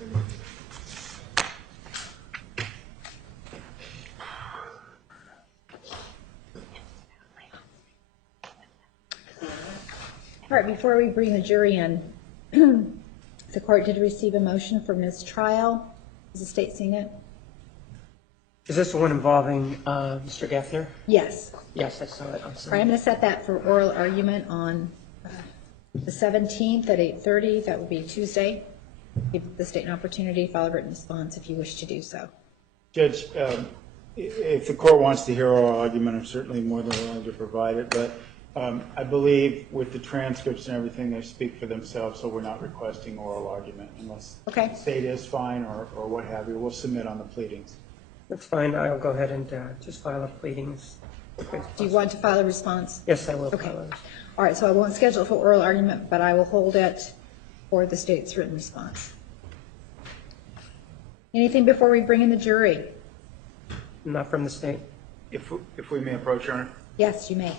All right, before we bring the jury in, the court did receive a motion for mistrial. Has the state seen it? Is this the one involving Mr. Geffner? Yes. Yes, I saw it. All right, I'm going to set that for oral argument on the 17th at 8:30. That will be Tuesday. Give the state an opportunity to file a written response if you wish to do so. Judge, if the court wants to hear oral argument, I'm certainly more than willing to provide it, but I believe with the transcripts and everything, they speak for themselves, so we're not requesting oral argument unless Okay. the state is fine or what have you. We'll submit on the pleadings. That's fine. I'll go ahead and just file a pleadings. Do you want to file a response? Yes, I will. Okay. File it. All right, so I won't schedule it for oral argument, but I will hold it for the state's written response. Anything before we bring in the jury? Not from the state. If we may approach, Your Honor. Yes, you may.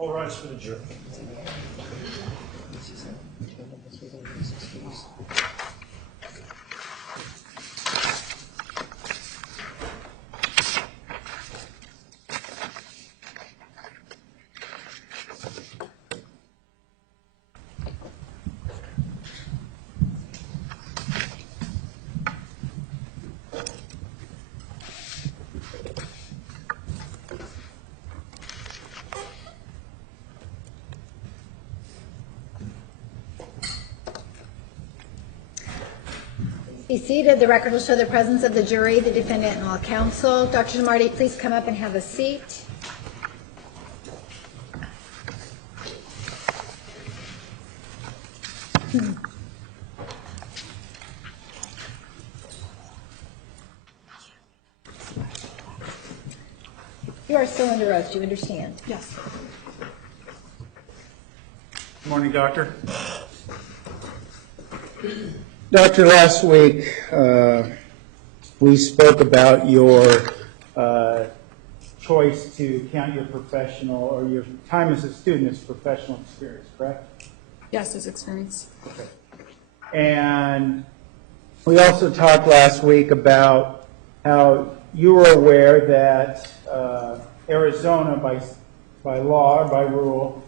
All rise for the jury. Be seated. The record will show the presence of the jury, the defendant, and all counsel. Dr. DeMarte, please come up and have a seat. You are still under oath. Do you understand? Yes. Good morning, Doctor. Doctor, last week we spoke about your choice to count your professional or your time as a student as professional experience, correct? Yes, his experience. Okay. And we also talked last week about how you were aware that Arizona, by law or by rule,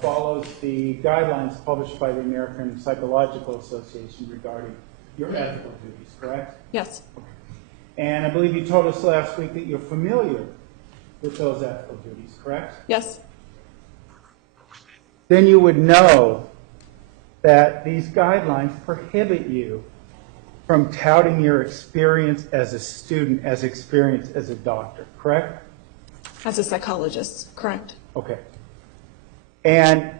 follows the guidelines published by the American Psychological Association regarding your ethical duties, correct? Yes. And I believe you told us last week that you're familiar with those ethical duties, correct? Yes. Then you would know that these guidelines prohibit you from touting your experience as a student as experience as a doctor, correct? As a psychologist, correct. Okay. And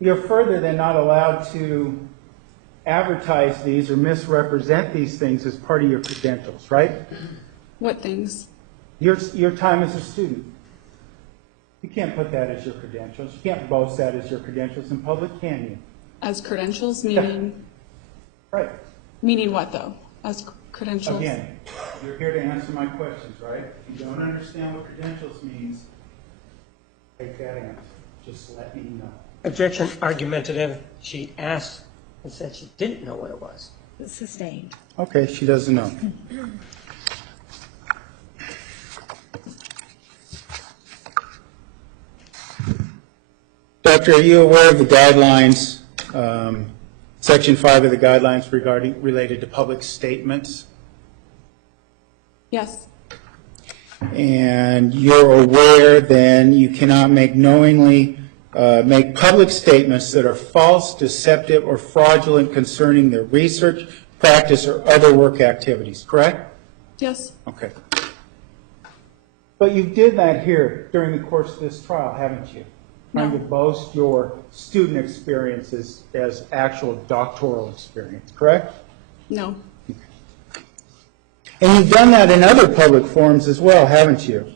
you're further than not allowed to advertise these or misrepresent these things as part of your credentials, right? What things? Your time as a student. You can't put that as your credentials. You can't boast that as your credentials in public, can you? As credentials, meaning? Right. Meaning what, though? As credentials? Again, you're here to answer my questions, right? If you don't understand what credentials means, take that answer. Just let me know. Objection argumentative. She asked and said she didn't know what it was. It's sustained. Okay, she doesn't know. Doctor, are you aware of the guidelines, Section 5 of the guidelines related to public statements? Yes. And you're aware then you cannot knowingly make public statements that are false, deceptive, or fraudulent concerning their research, practice, or other work activities, correct? Yes. Okay. But you did that here during the course of this trial, haven't you? trying to No. boast your student experiences as actual doctoral experience, correct? No. And you've done that in other public forums as well, haven't you?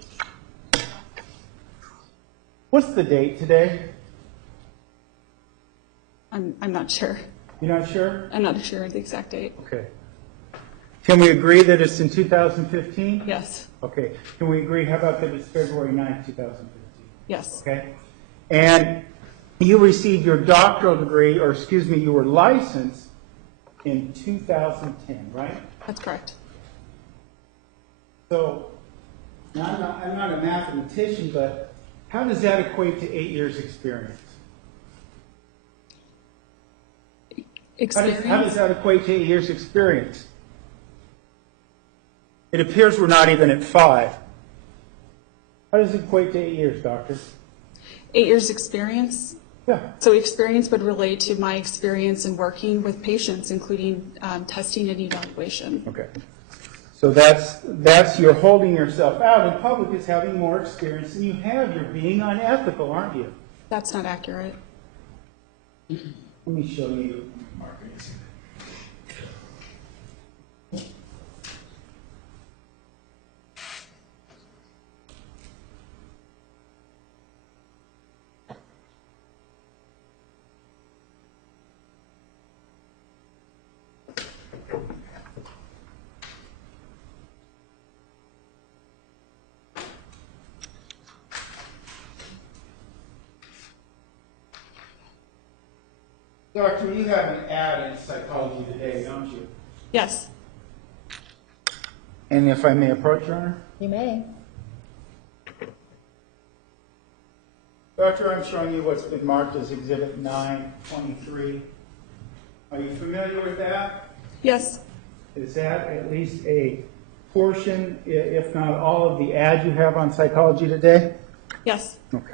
What's the date today? I'm not sure. You're not sure? I'm not sure of the exact date. Okay. Can we agree that it's in 2015? Yes. Okay. Can we agree, how about that it's February 9th, 2015? Yes. Okay? And you received your doctoral degree, or excuse me, you were licensed in 2010, right? That's correct. So, now I'm not a mathematician, but how does that equate to 8 years' experience? Experience? How does that equate to 8 years' experience? It appears we're not even at 5. How does it equate to 8 years, doctor? 8 years experience? Yeah. So experience would relate to my experience in working with patients, including testing and evaluation. Okay. So that's you're holding yourself out in public as having more experience than you have. You're being unethical, aren't you? That's not accurate. Let me show you. Doctor, you have an ad in Psychology Today, don't you? Yes. And if I may approach, Your Honor? You may. Doctor, I'm showing you what's been marked as Exhibit 923. Are you familiar with that? Yes. Is that at least a portion, if not all, of the ad you have on Psychology Today? Yes. Okay.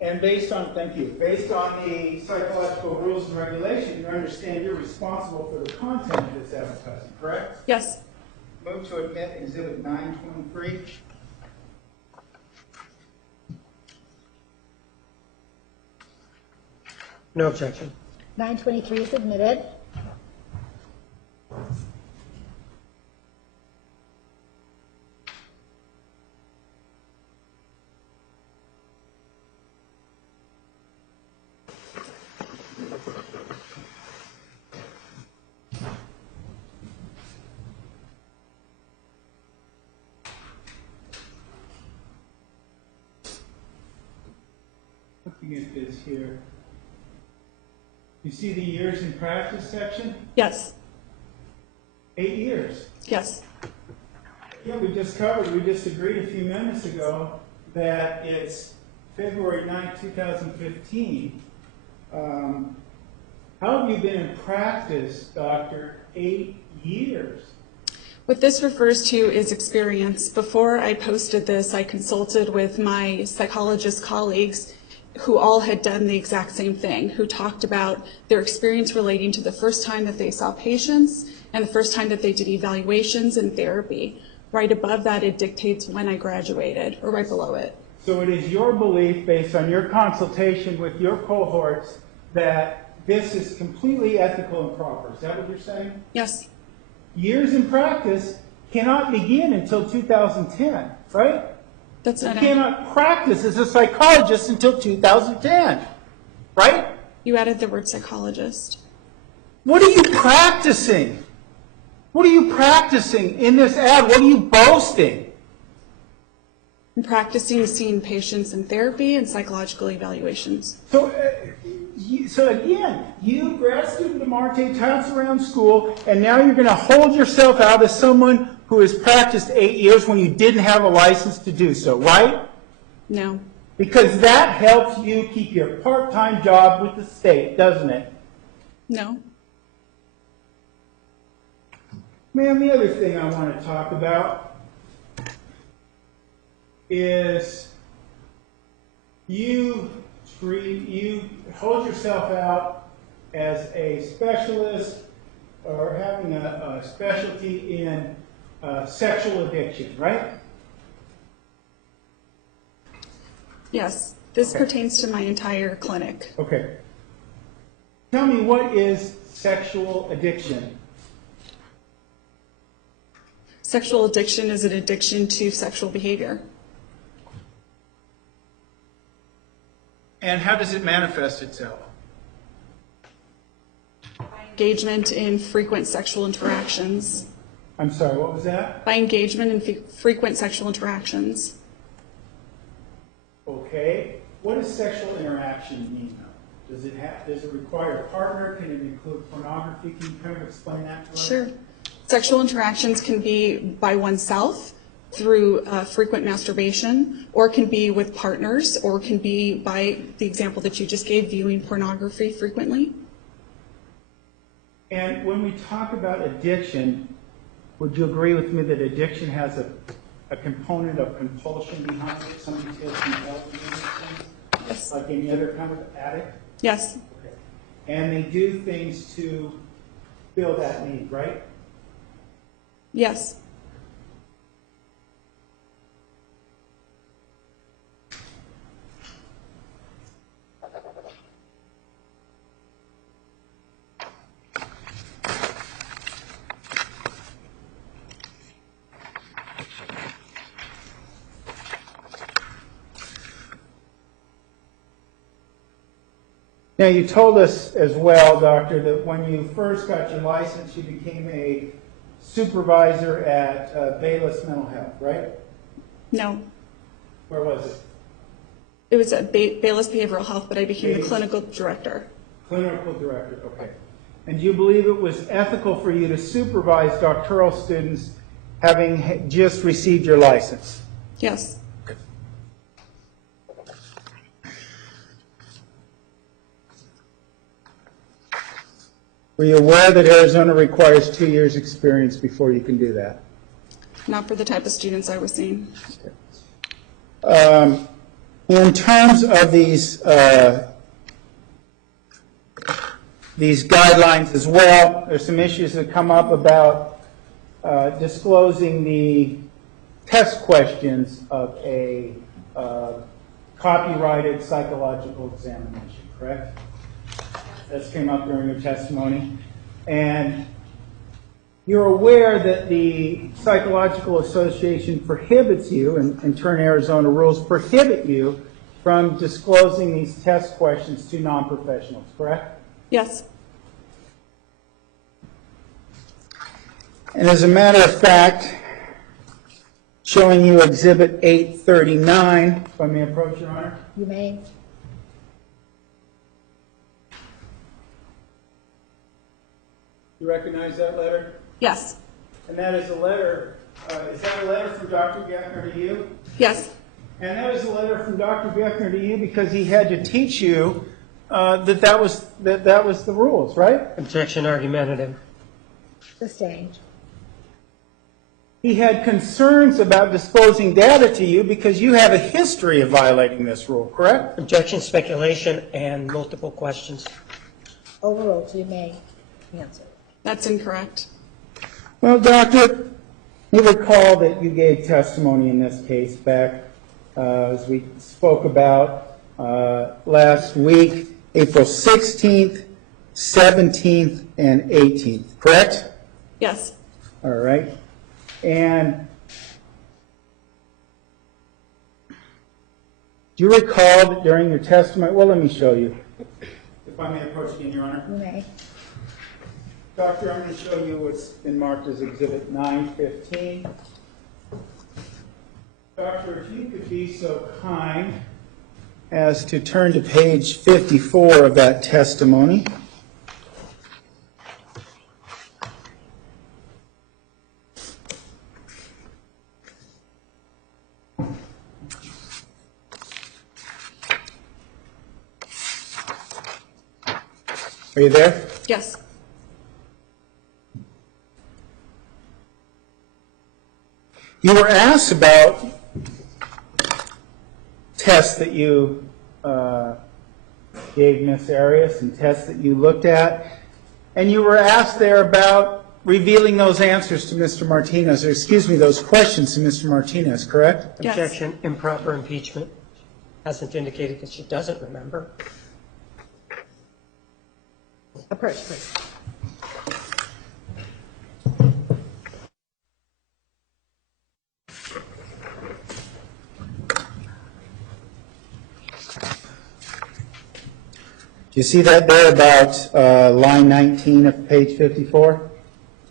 And based on the psychological rules and regulations, you understand you're responsible for the content of this advertising, correct? Yes. Move to admit Exhibit 923. No objection. 923 is admitted. Looking at this here. You see the years in practice section? Yes. 8 years. Yes. Yeah, we just agreed a few minutes ago that it's February 9th, 2015. How have you been in practice, Doctor? 8 years. What this refers to is experience. Before I posted this, I consulted with my psychologist colleagues who all had done the exact same thing, who talked about their experience relating to the first time that they saw patients and the first time that they did evaluations and therapy. Right above that, it dictates when I graduated, or right below it. So it is your belief, based on your consultation with your cohorts, that this is completely ethical and proper. Is that what you're saying? Yes. Years in practice cannot begin until 2010, right? That's You not cannot practice as a psychologist until 2010, right? You added the word psychologist. What are you practicing? What are you practicing in this ad? What are you boasting? I'm practicing seeing patients in therapy and psychological evaluations. So again, you, grad student DeMarte, touts around school, and now you're going to hold yourself out as someone who has practiced 8 years when you didn't have a license to do so, right? No. Because that helps you keep your part-time job with the state, doesn't it? No. Ma'am, the other thing I want to talk about is you hold yourself out as a specialist or having a specialty in sexual addiction, right? Yes, this pertains to my entire clinic. Okay. Tell me, what is sexual addiction? Sexual addiction is an addiction to sexual behavior. And how does it manifest itself? Engagement in frequent sexual interactions. I'm sorry, what was that? By engagement in frequent sexual interactions. Okay. What does sexual interaction mean, though? Does it require a partner? Can it include pornography? Can you kind of explain that to us? Sure. Sexual interactions can be by oneself through frequent masturbation, or can be with partners, or can be by the example that you just gave, viewing pornography frequently. And when we talk about addiction, would you agree with me that addiction has a component of compulsion behind it? Somebody feels compelled to do these things? Yes. Like any other kind of addict? Yes. Okay. And they do things to fill that need, right? Yes. Now, you told us as well, Doctor, that when you first got your license, you became a supervisor at Bayless Mental Health, right? No. Where was it? It was at Bayless Behavioral Health, but I became the Bayless. clinical director. Clinical director, okay. And do you believe it was ethical for you to supervise doctoral students having just received your license? Yes. Were you aware that Arizona requires 2 years' experience before you can do that? Not for the type of students I was seeing. In terms of these guidelines as well, there's some issues that come up about disclosing the test questions of a copyrighted psychological examination, correct? That came up during your testimony. And you're aware that the Psychological Association prohibits you, and in turn Arizona rules prohibit you from disclosing these test questions to non-professionals, correct? Yes. And as a matter of fact, showing you Exhibit 839, if I may approach, Your Honor. You may. You recognize that letter? Yes. And that is a letter, is that a letter from Dr. Geckner to you? Yes. And that is a letter from Dr. Geckner to you because he had to teach you that was the rules, right? Objection argumentative. Sustained. He had concerns about disclosing data to you because you have a history of violating this rule, correct? Objection, speculation, and multiple questions. Overruled. You may answer. That's incorrect. Well, Doctor, you recall that you gave testimony in this case back as we spoke about last week, April 16th, 17th, and 18th, correct? Yes. All right. And do you recall that during your testimony, well, let me show you. If I may approach again, Your Honor. You may. Doctor, I'm going to show you what's been marked as Exhibit 915. Doctor, if you could be so kind as to turn to page 54 of that testimony. Are you there? Yes. You were asked about tests that you gave Ms. Arias and tests that you looked at, and you were asked there about revealing those answers to Mr. Martinez, or excuse me, those questions to Mr. Martinez, correct? Yes. Objection, improper impeachment. hasn't indicated that she doesn't remember. Approach, please. Do you see that there about line 19 of page 54?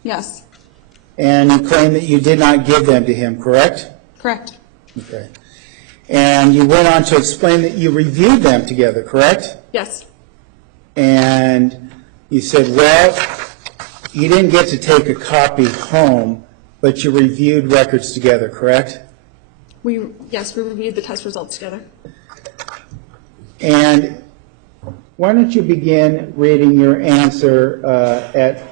Yes, And you claim that you did not give them to him, correct? correct. Okay. And you went on to explain that you reviewed them together, correct? Yes, And you said, well, you didn't get to take a copy home, but you reviewed records together, correct? yes, we reviewed the test results together. And why don't you begin reading your answer at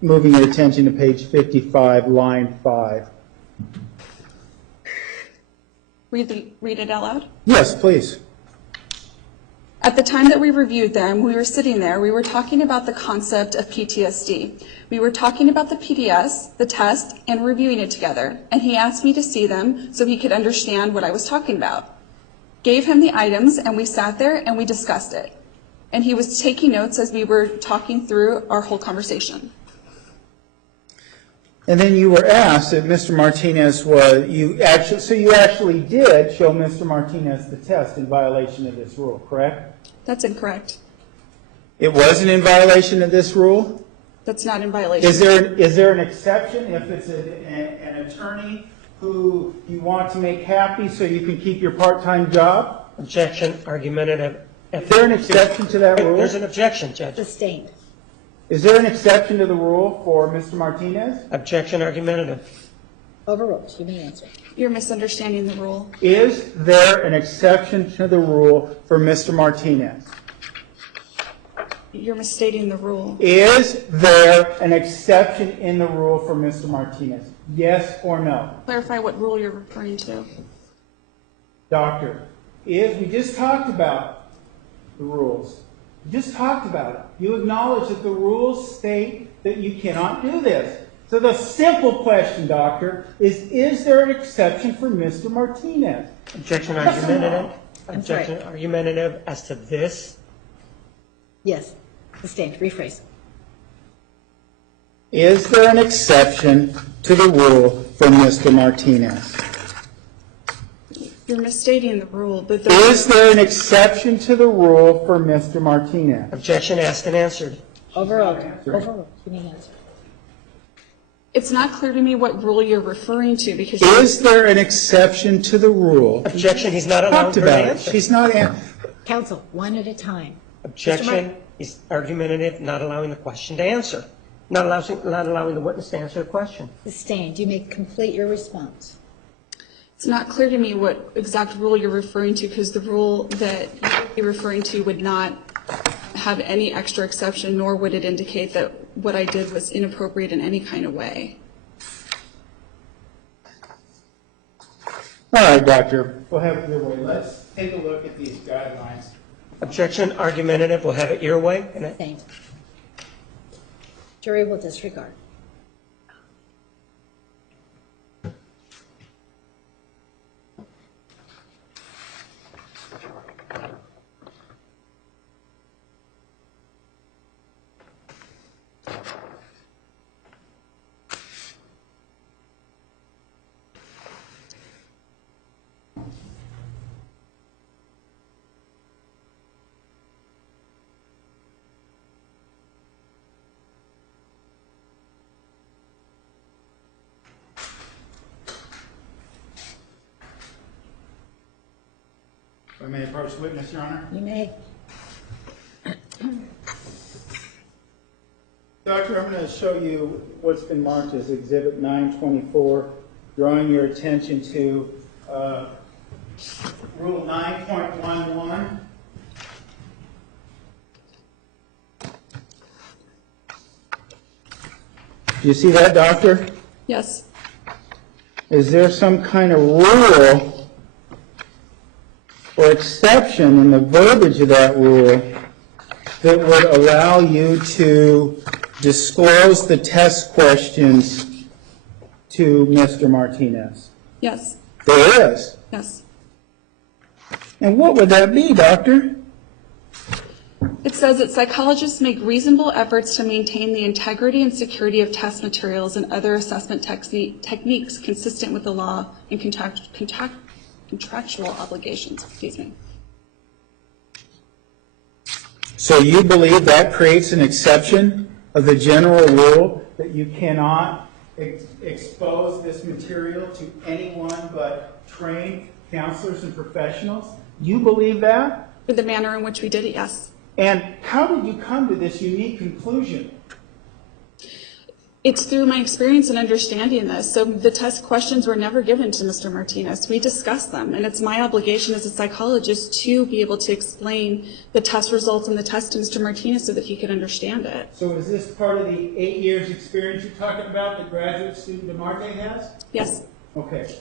moving your attention to page 55, line 5. Read it out loud. Yes, please. At the time that we reviewed them, we were sitting there, we were talking about the concept of PTSD. We were talking about the PDS, the test, and reviewing it together. And he asked me to see them so he could understand what I was talking about. Gave him the items, and we sat there and we discussed it. And he was taking notes as we were talking through our whole conversation. And then you were asked if Mr. Martinez was, you actually did show Mr. Martinez the test in violation of this rule, correct? That's incorrect. It wasn't in violation of this rule? That's not in violation. Is there an exception if it's an attorney who you want to make happy so you can keep your part-time job? Objection, argumentative. Is there an exception to that rule? There's an objection, Judge. Sustained. Is there an exception to the rule for Mr. Martinez? Objection, argumentative. Overruled. You may answer. You're misunderstanding the rule. Is there an exception to the rule for Mr. Martinez? You're misstating the rule. Is there an exception in the rule for Mr. Martinez? Yes or no? Clarify what rule you're referring to. Doctor, we just talked about the rules. We just talked about it. You acknowledge that the rules state that you cannot do this. So the simple question, doctor, is there an exception for Mr. Martinez? Objection, Yes or no? argumentative. I'm sorry. Objection, argumentative as to this. Yes. Sustained. Rephrase. Is there an exception to the rule for Mr. Martinez? You're misstating the rule, but Is there an exception to the rule for Mr. Martinez? Objection asked and answered. Overruled. Overruled. You may answer. it's not clear to me what rule you're referring to because Is there an exception to the rule? Objection, he's not allowing Talked her to about it. answer. She's not Counsel, one at a time. Objection is argumentative, not allowing the question to answer. Not allowing the witness to answer the question. Sustained. You may complete your response. it's not clear to me what exact rule you're referring to because the rule that you're referring to would not have any extra exception, nor would it indicate that what I did was inappropriate in any kind of way. All right, doctor. We'll have it your way. Let's take a look at these guidelines. Objection, argumentative, we'll have it your way. Sustained. Jury will disregard. If I may approach the witness, Your Honor. You may. Doctor, I'm going to show you what's been marked as Exhibit 924, drawing your attention to Rule 9.11. Do you see that, doctor? Yes. Is there some kind of rule or exception in the verbiage of that rule that would allow you to disclose the test questions to Mr. Martinez? Yes. There is. Yes. And what would that be, doctor? It says that psychologists make reasonable efforts to maintain the integrity and security of test materials and other assessment techniques consistent with the law and contractual obligations. Excuse me. So you believe that creates an exception of the general rule that you cannot expose this material to anyone but trained counselors and professionals? You believe that? For the manner in which we did it, yes. And how did you come to this unique conclusion? It's through my experience in understanding this. So the test questions were never given to Mr. Martinez. We discussed them, and it's my obligation as a psychologist to be able to explain the test results and the test to Mr. Martinez so that he could understand it. So is this part of the 8 years experience you're talking about that graduate student DeMarte has? Yes. Okay.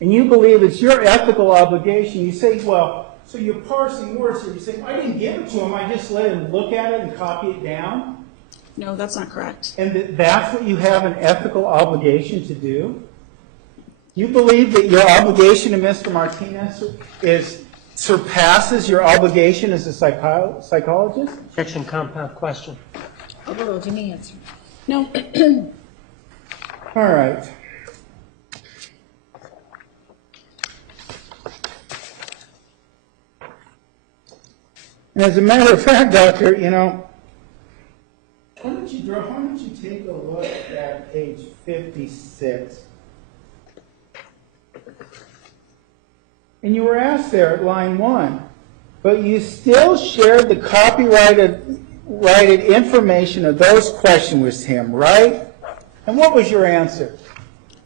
And you believe it's your ethical obligation. You say, well, so you're parsing words here. You say, I didn't give it to him. I just let him look at it and copy it down. No, that's not correct. And that's what you have an ethical obligation to do? You believe that your obligation to Mr. Martinez surpasses your obligation as a psychologist? Objection, compound question. Overruled. You may answer. No. All right. And as a matter of fact, doctor, you know, why don't you take a look at page 56? And you were asked there at line 1, but you still shared the copyrighted information of those questions with him, right? And what was your answer?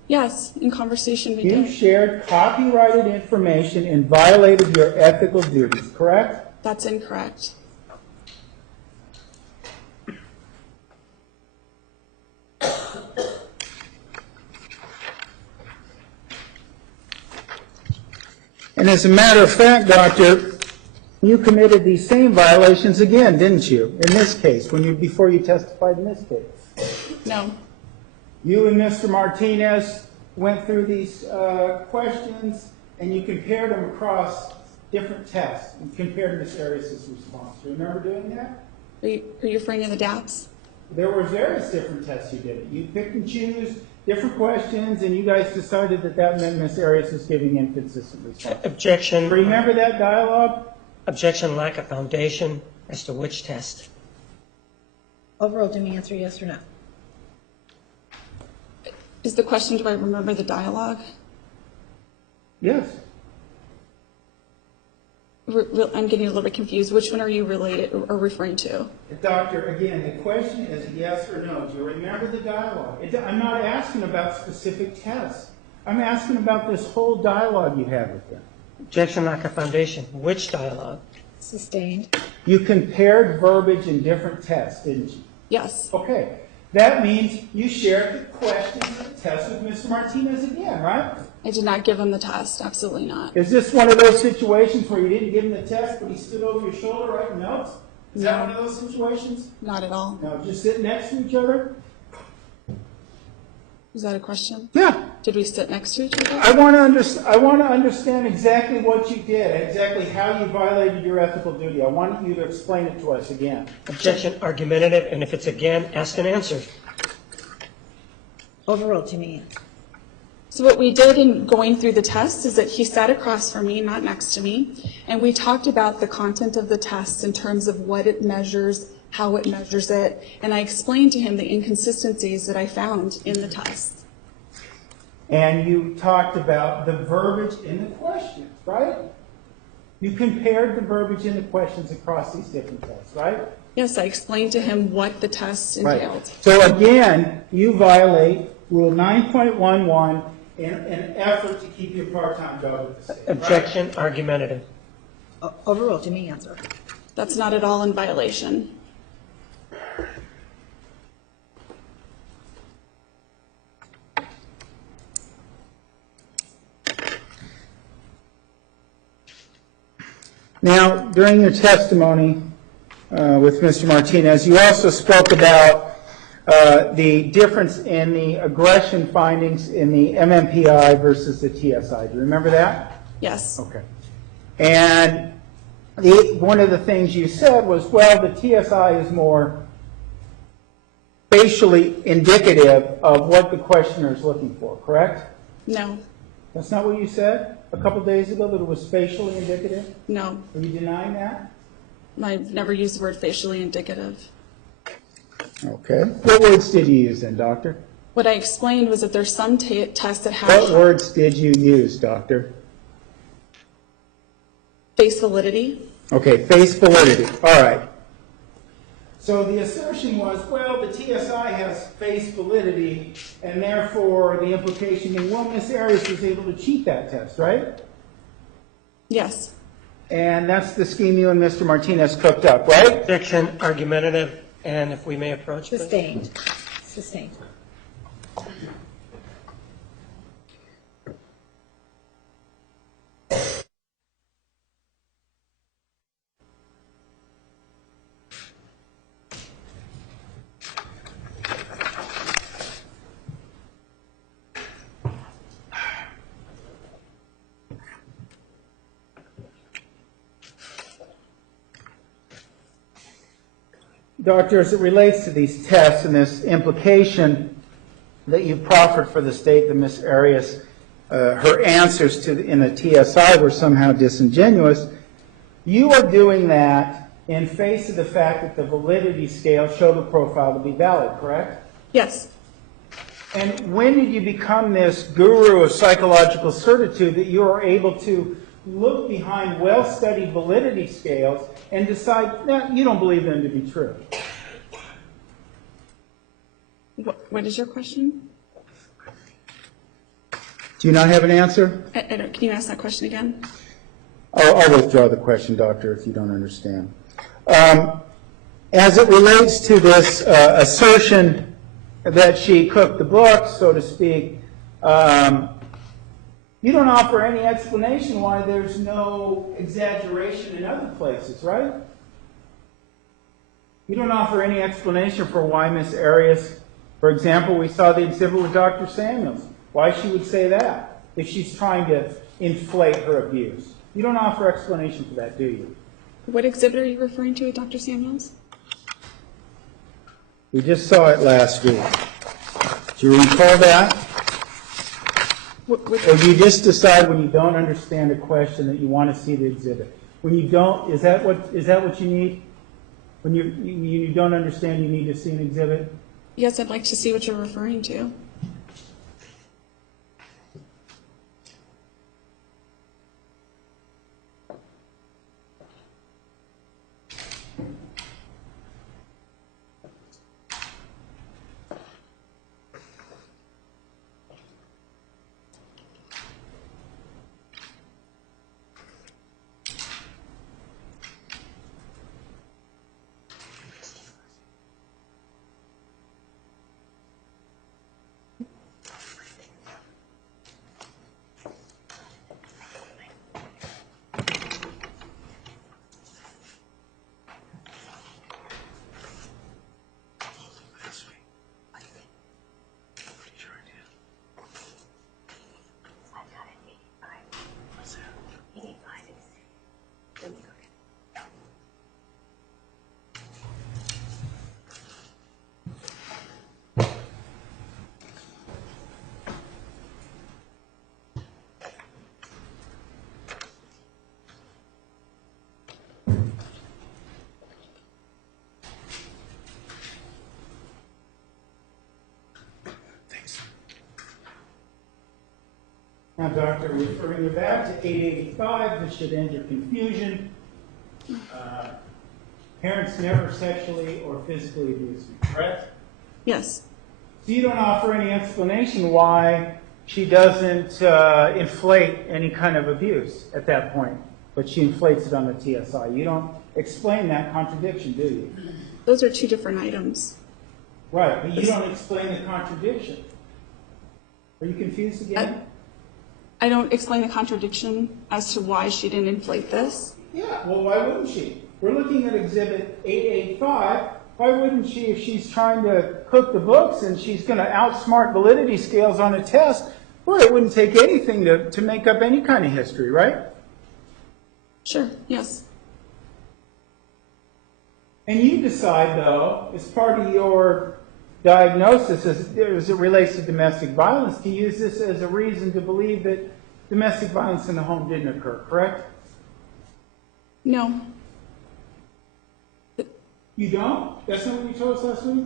Yes, in conversation we You did. shared copyrighted information and violated your ethical duties, correct? That's incorrect. And as a matter of fact, doctor, you committed these same violations again, didn't you? In this case, before you testified in this case. No. You and Mr. Martinez went through these questions, and you compared them across different tests. You compared Ms. Arias' response. Do you remember doing that? Are you referring to the DAPS? There were various different tests you did. You picked and choose different questions, and you guys decided that meant Ms. Arias was giving inconsistent responses. Objection. Remember that dialogue? Objection, lack of foundation as to which test. Overruled. You may answer yes or no. Is the question, do I remember the Yes. I'm getting a little bit confused. Which one are you related or referring to? Doctor, again, the question is yes or no. Do you remember the dialogue? I'm not asking about specific tests. I'm asking about this whole dialogue you had with them. Objection, lack of foundation. Which dialogue? Sustained. You compared verbiage in different tests, didn't you? Yes. Okay. That means you shared the questions and the test with Mr. Martinez again, right? I did not give him the test. Absolutely not. Is this one of those situations where you didn't give him the test, but he stood over your shoulder writing notes? Is that one of those situations? Not at all. No, just sit next to each other? Is that a question? Yeah. Did we sit next to each other? I want to understand exactly what you did, exactly how you violated your ethical duty. I want you to explain it to us again. Objection, argumentative, and if it's again, ask and answer. Overruled. You may answer. So what we did in going through the test is that he sat across from me, not next to me, and we talked about the content of the test in terms of what it measures, how it measures it, and I explained to him the inconsistencies that I found in the test. And you talked about the verbiage in the questions, right? You compared the verbiage in the questions across these different tests, right? Yes, I explained to him what the test entailed. So again, you violate Rule 9.11 in an effort to keep your part-time job at the state. Objection, argumentative. Overruled. You may answer. That's not at all in violation. Now, during your testimony with Mr. Martinez, you also spoke about the difference in the aggression findings in the MMPI versus the TSI. Do you remember that? Yes. Okay. And one of the things you said was, well, the TSI is more facially indicative of what the questioner is looking for, correct? No, That's not what you said a couple days ago, that it was facially indicative? no. Are you denying that? I've never used the word facially indicative. Okay. What words did you use then, doctor? What I explained was that there's some tests that have What words did you use, doctor? face validity. Okay, face validity. All right. So the assertion was, well, the TSI has face validity, and therefore the implication being, well, Miss Arias was able to cheat that test, right? Yes. And that's the scheme you and Mr. Martinez cooked up, right? Objection, argumentative, and if we may approach. please. Sustained. Sustained. Doctor, as it relates to these tests and this implication that you proffered for the state that Miss Arias, her answers to in the TSI were somehow disingenuous, you are doing that in face of the fact that the validity scale showed the profile to be valid, correct? Yes. And when did you become this guru of psychological certitude that you are able to look behind well-studied validity scales and decide, no, you don't believe them to be true? What is your question? Do you not have an answer? I don't, can you ask that question again? I'll withdraw the question, doctor, if you don't understand. As it relates to this assertion that she cooked the books, so to speak, you don't offer any explanation why there's no exaggeration in other places, right? You don't offer any explanation for why Miss Arias, for example, we saw the exhibit with Dr. Samuels, why she would say that if she's trying to inflate her abuse. You don't offer explanation for that, do you? What exhibit are you referring to, Dr. Samuels? We just saw it last week. Do you recall that? Or do you just decide when you don't understand a question that you want to see the exhibit? When you don't, is that what you need? When you don't understand, you need to see an exhibit? Yes, I'd like to see what you're referring to. Now, doctor, referring you back to 885, this should end your confusion. Parents never sexually or physically abused me, correct? Yes. So you don't offer any explanation why she doesn't inflate any kind of abuse at that point, but she inflates it on the TSI. You don't explain that contradiction, do you? Those are two different items. Right, but you don't explain the contradiction. Are you confused again? I don't explain the contradiction as to why she didn't inflate this. Yeah, well, why wouldn't she? We're looking at Exhibit 885. Why wouldn't she, if she's trying to cook the books and she's going to outsmart validity scales on a test? Well, it wouldn't take anything to make up any kind of history, right? Sure, yes. And you decide, though, as part of your diagnosis as it relates to domestic violence, to use this as a reason to believe that domestic violence in the home didn't occur, correct? No. You don't? That's not what you told us last week?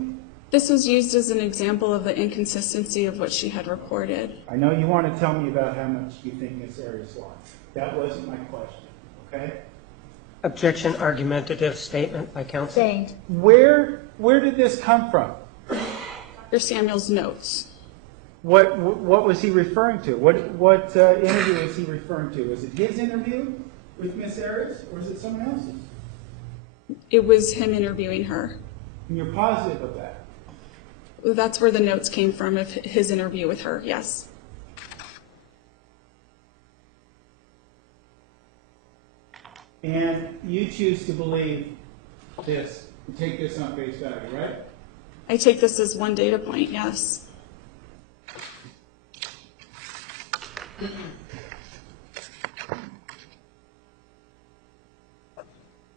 This was used as an example of the inconsistency of what she had reported. I know you want to tell me about how much you think Miss Arias lied. That wasn't my question, okay? Objection, argumentative statement by counsel. Sustained. Where did this come from? Dr. Samuel's notes. What was he referring to? What interview was he referring to? Was it his interview with Miss Arias, or is it someone else's? It was him interviewing her. And you're positive of that? That's where the notes came from, of his interview with her, yes. And you choose to believe this, to take this on face value, right? I take this as one data point, yes.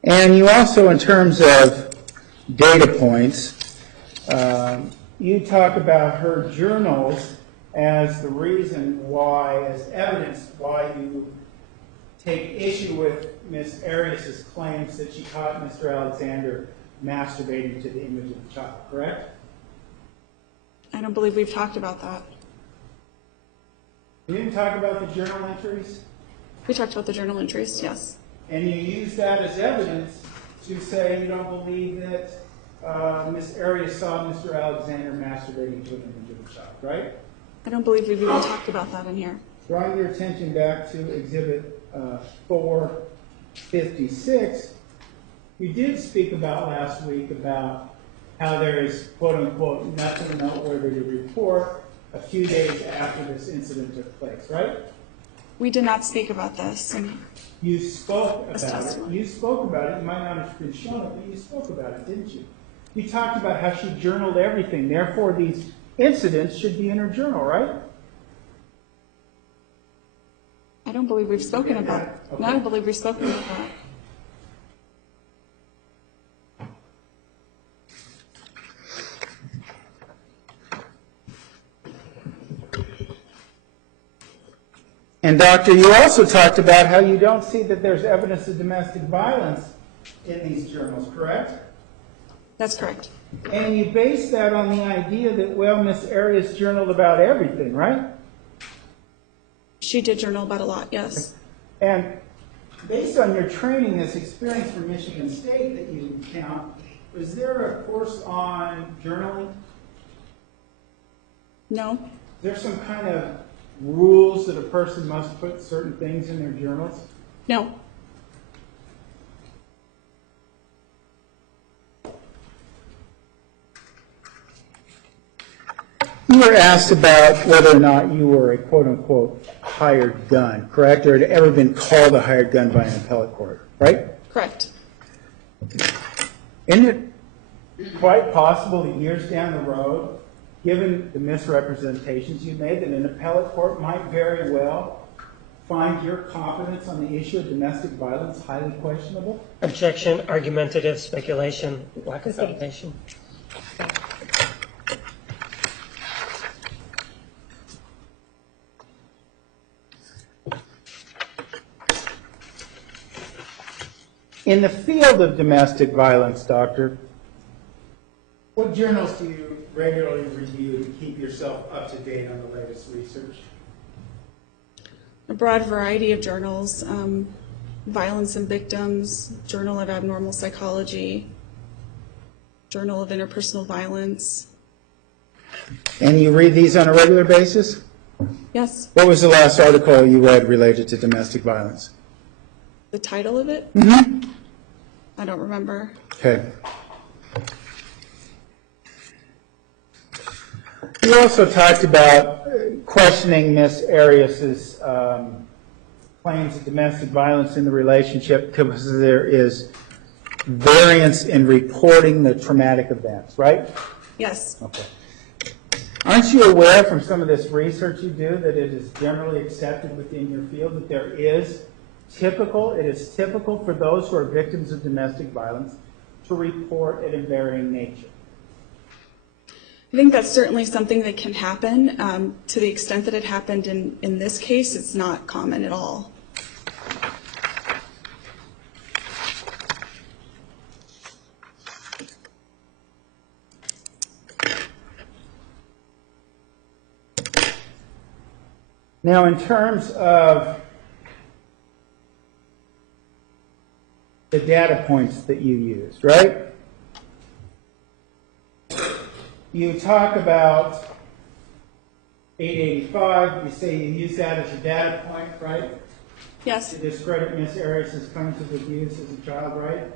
And you also, in terms of data points, you talk about her journals as the reason why, as evidence why you take issue with Miss Arias' claims that she caught Mr. Alexander masturbating to the image of the child, correct? I don't believe we've talked about that. You didn't talk about the journal entries? We talked about the journal entries, yes. And you use that as evidence to say you don't believe that Miss Arias saw Mr. Alexander masturbating to an image of the child, right? I don't believe we've even talked about that in here. Drawing your attention back to Exhibit 456, you did speak about last week about how there is, quote-unquote, nothing noteworthy to report a few days after this incident took place, right? We did not speak about this. You spoke about it. testimony. You spoke about it. You might not have been shown it, but you spoke about it, didn't you? You talked about how she journaled everything. Therefore, these incidents should be in her journal, right? I don't believe we've spoken about it. Okay. No, I don't believe we've spoken about that. And doctor, you also talked about how you don't see that there's evidence of domestic violence in these journals, correct? That's correct. And you base that on the idea that, well, Miss Arias journaled about everything, right? She did journal about a lot, yes. And based on your training, this experience from Michigan State that you count, was there a course on journaling? No? Is there some kind of rules that a person must put certain things in their journals? No. You were asked about whether or not you were a quote-unquote hired gun, correct? Or had ever been called a hired gun by an appellate court, right? Correct. Isn't it quite possible that years down the road, given the misrepresentations you made, that an appellate court might very well find your competence on the issue of domestic violence highly questionable? Objection, argumentative speculation, lack of Sustained. foundation. In the field of domestic violence, doctor, what journals do you regularly review to keep yourself up to date on the latest research? A broad variety of journals. Violence and Victims, Journal of Abnormal Psychology, Journal of Interpersonal Violence. And you read these on a regular basis? Yes. What was the last article you read related to domestic violence? The title of it? Mm-hmm. I don't remember. Okay. You also talked about questioning Miss Arias's claims of domestic violence in the relationship because there is variance in reporting the traumatic events, right? Yes. Okay. Aren't you aware from some of this research you do that it is generally accepted within your field that there is typical, it is typical for those who are victims of domestic violence to report it in varying nature. I think that's certainly something that can happen. To the extent that it happened in this case, it's not common at all. Now, in terms of the data points that you used, right? You talk about 885, you say you use that as a data point, right? Yes. To discredit Ms. Arias' claims of abuse as a child, right?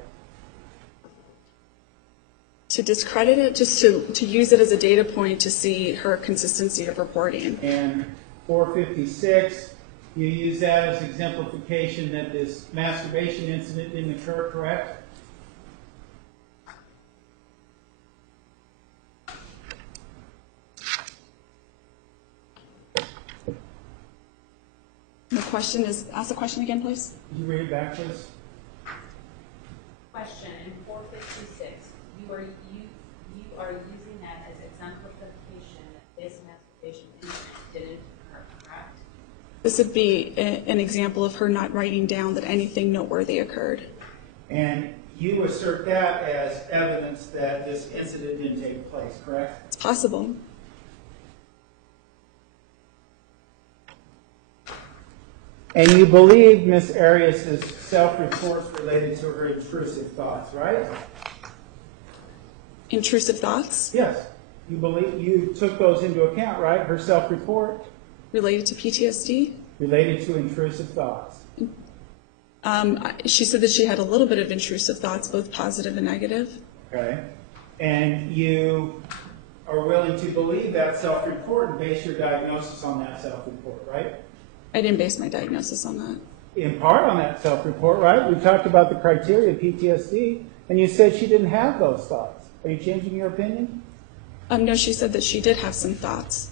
To discredit it, just to use it as a data point to see her consistency of reporting. And 456, you use that as exemplification that this masturbation incident didn't occur, correct? The question is, ask the question again, please. Could you read it back, please? Question, in 456, you are using that as exemplification that this masturbation incident didn't occur, correct? This would be an example of her not writing down that anything noteworthy occurred. And you assert that as evidence that this incident didn't take place, correct? It's possible. And you believe Ms. Arias' self-reports related to her intrusive thoughts, right? Intrusive thoughts Yes. You believe you took those into account, right? Her self-report related to PTSD. related to intrusive thoughts. She said that she had a little bit of intrusive thoughts, both positive and negative. Okay. And you are willing to believe that self-report and base your diagnosis on that self-report, right? I didn't base my diagnosis on that. In part on that self-report, right? We talked about the criteria of PTSD, and you said she didn't have those thoughts. Are you changing your opinion? No, she said that she did have some thoughts.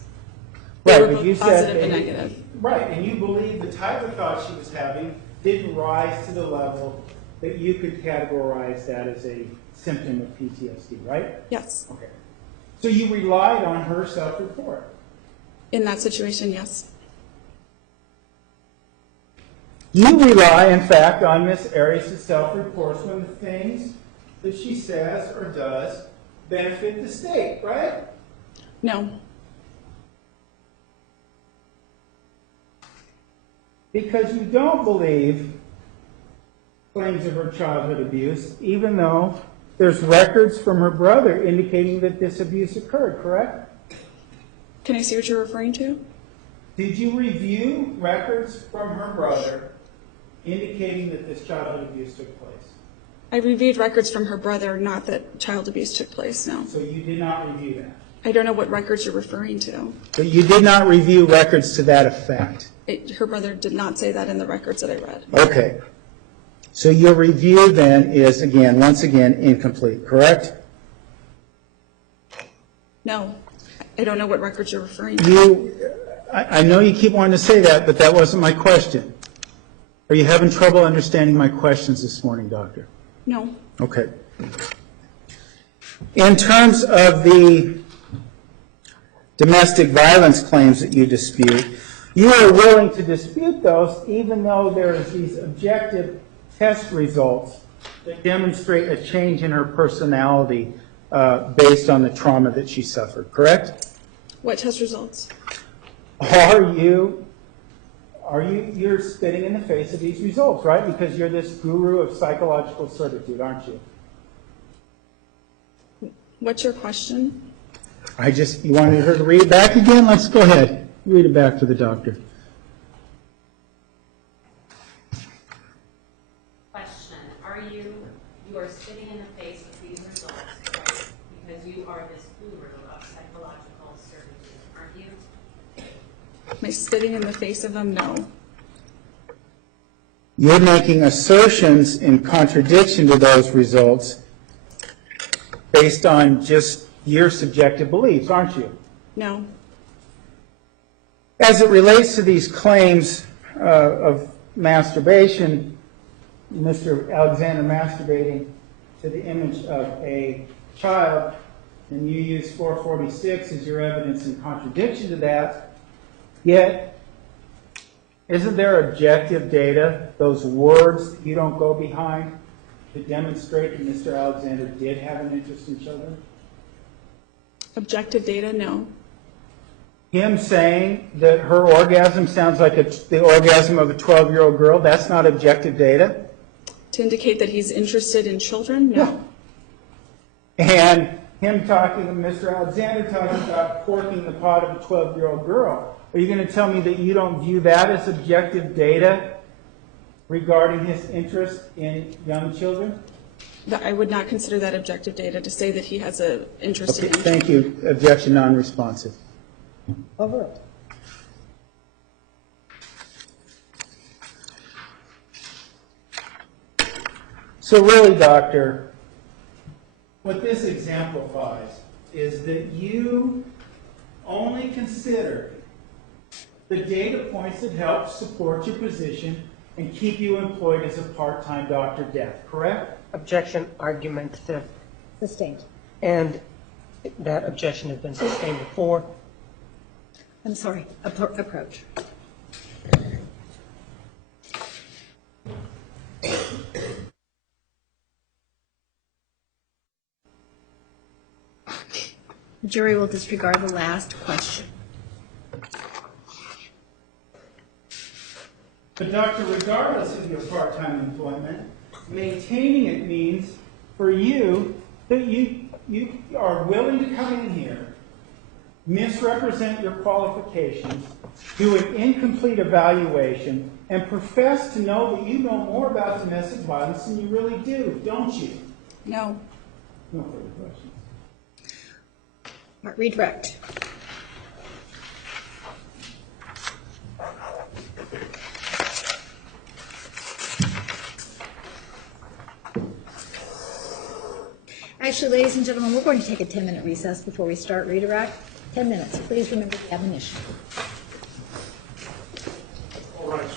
They Right, were but you both said positive and negative. Right, and you believe the type of thoughts she was having didn't rise to the level that you could categorize that as a symptom of PTSD, right? Yes. Okay. So you relied on her self-report. In that situation, yes. You rely, in fact, on Ms. Arias' self-reports when the things that she says or does benefit the state, right? No. Because you don't believe claims of her childhood abuse, even though there's records from her brother indicating that this abuse occurred, correct? Can I see what you're referring to? Did you review records from her brother indicating that this childhood abuse took place? I reviewed records from her brother, not that child abuse took place, no. So you did not review that? I don't know what records you're referring to. But you did not review records to that effect? Her brother did not say that in the records that I read. Okay. So your review then is, again, once again, incomplete, correct? No. I don't know what records you're referring to. I know you keep wanting to say that, but that wasn't my question. Are you having trouble understanding my questions this morning, Doctor? No. Okay. In terms of the domestic violence claims that you dispute, you are willing to dispute those even though there's these objective test results that demonstrate a change in her personality based on the trauma that she suffered, correct? What test results? You're spitting in the face of these results, right? Because you're this guru of psychological certitude, aren't you? What's your question? You wanted her to read it back again? Let's go ahead. Read it back to the doctor. Question, you are spitting in the face of these results, right? Because you are this guru of psychological certitude, aren't you? Am I spitting in the face of them? No. You're making assertions in contradiction to those results based on just your subjective beliefs, aren't you? No. As it relates to these claims of masturbation, Mr. Alexander masturbating to the image of a child, and you use 446 as your evidence in contradiction to that, yet isn't there objective data, those words that you don't go behind, to demonstrate that Mr. Alexander did have an interest in children? Objective data, no. Him saying that her orgasm sounds like the orgasm of a 12-year-old girl, that's not objective data? To indicate that he's interested in children, no. And him talking, Mr. Alexander talking about corking the pot of a 12-year-old girl. Are you going to tell me that you don't view that as objective data regarding his interest in young children? I would not consider that objective data to say that he has an interest in children. Thank you. Objection non-responsive. Overruled. So really, Doctor, what this exemplifies is that you only consider the data points that help support your position and keep you employed as a part-time Dr. Death, correct? Objection argumentative. Sustained. And that objection has been sustained before. I'm sorry, approach. The jury will disregard the last question. But doctor, regardless of your part-time employment, maintaining it means for you that you are willing to come in here, misrepresent your qualifications, do an incomplete evaluation, and profess to know that you know more about domestic violence than you really do, don't you? No. No further questions. Redirect. Actually, ladies and gentlemen, we're going to take a 10-minute recess before we start redirect. 10 minutes. Please remember the admonition. All right.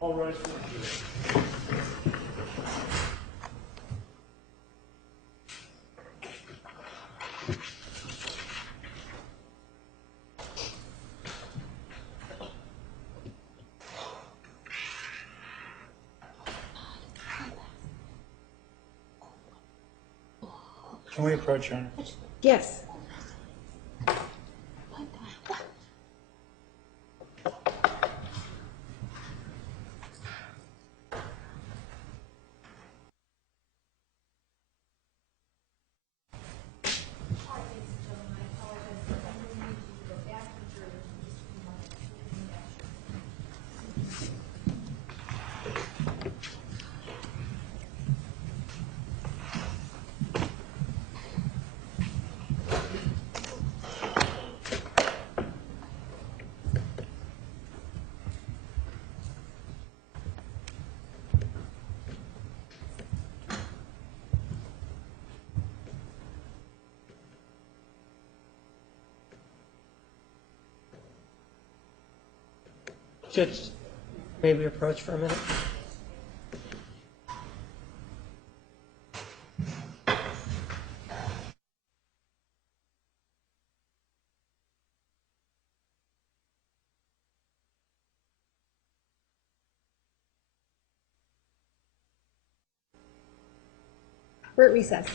All right. Can we approach her? Yes. Judge, maybe approach for a minute? We're at recess.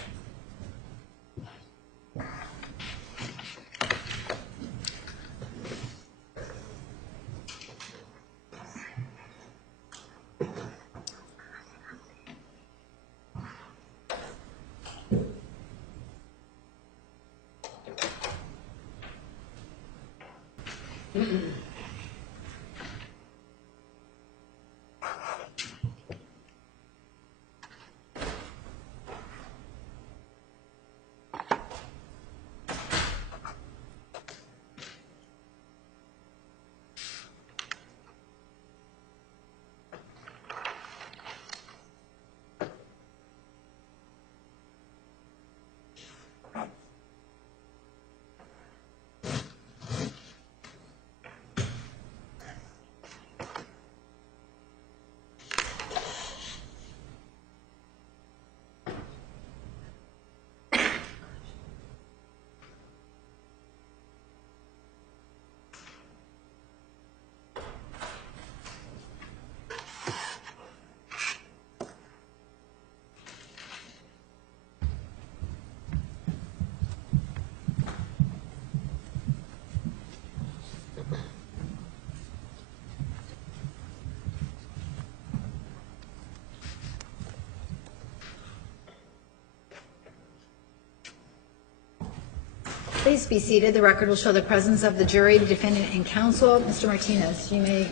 Please be seated. The record will show the presence of the jury, the defendant, and counsel. Mr. Martinez, you may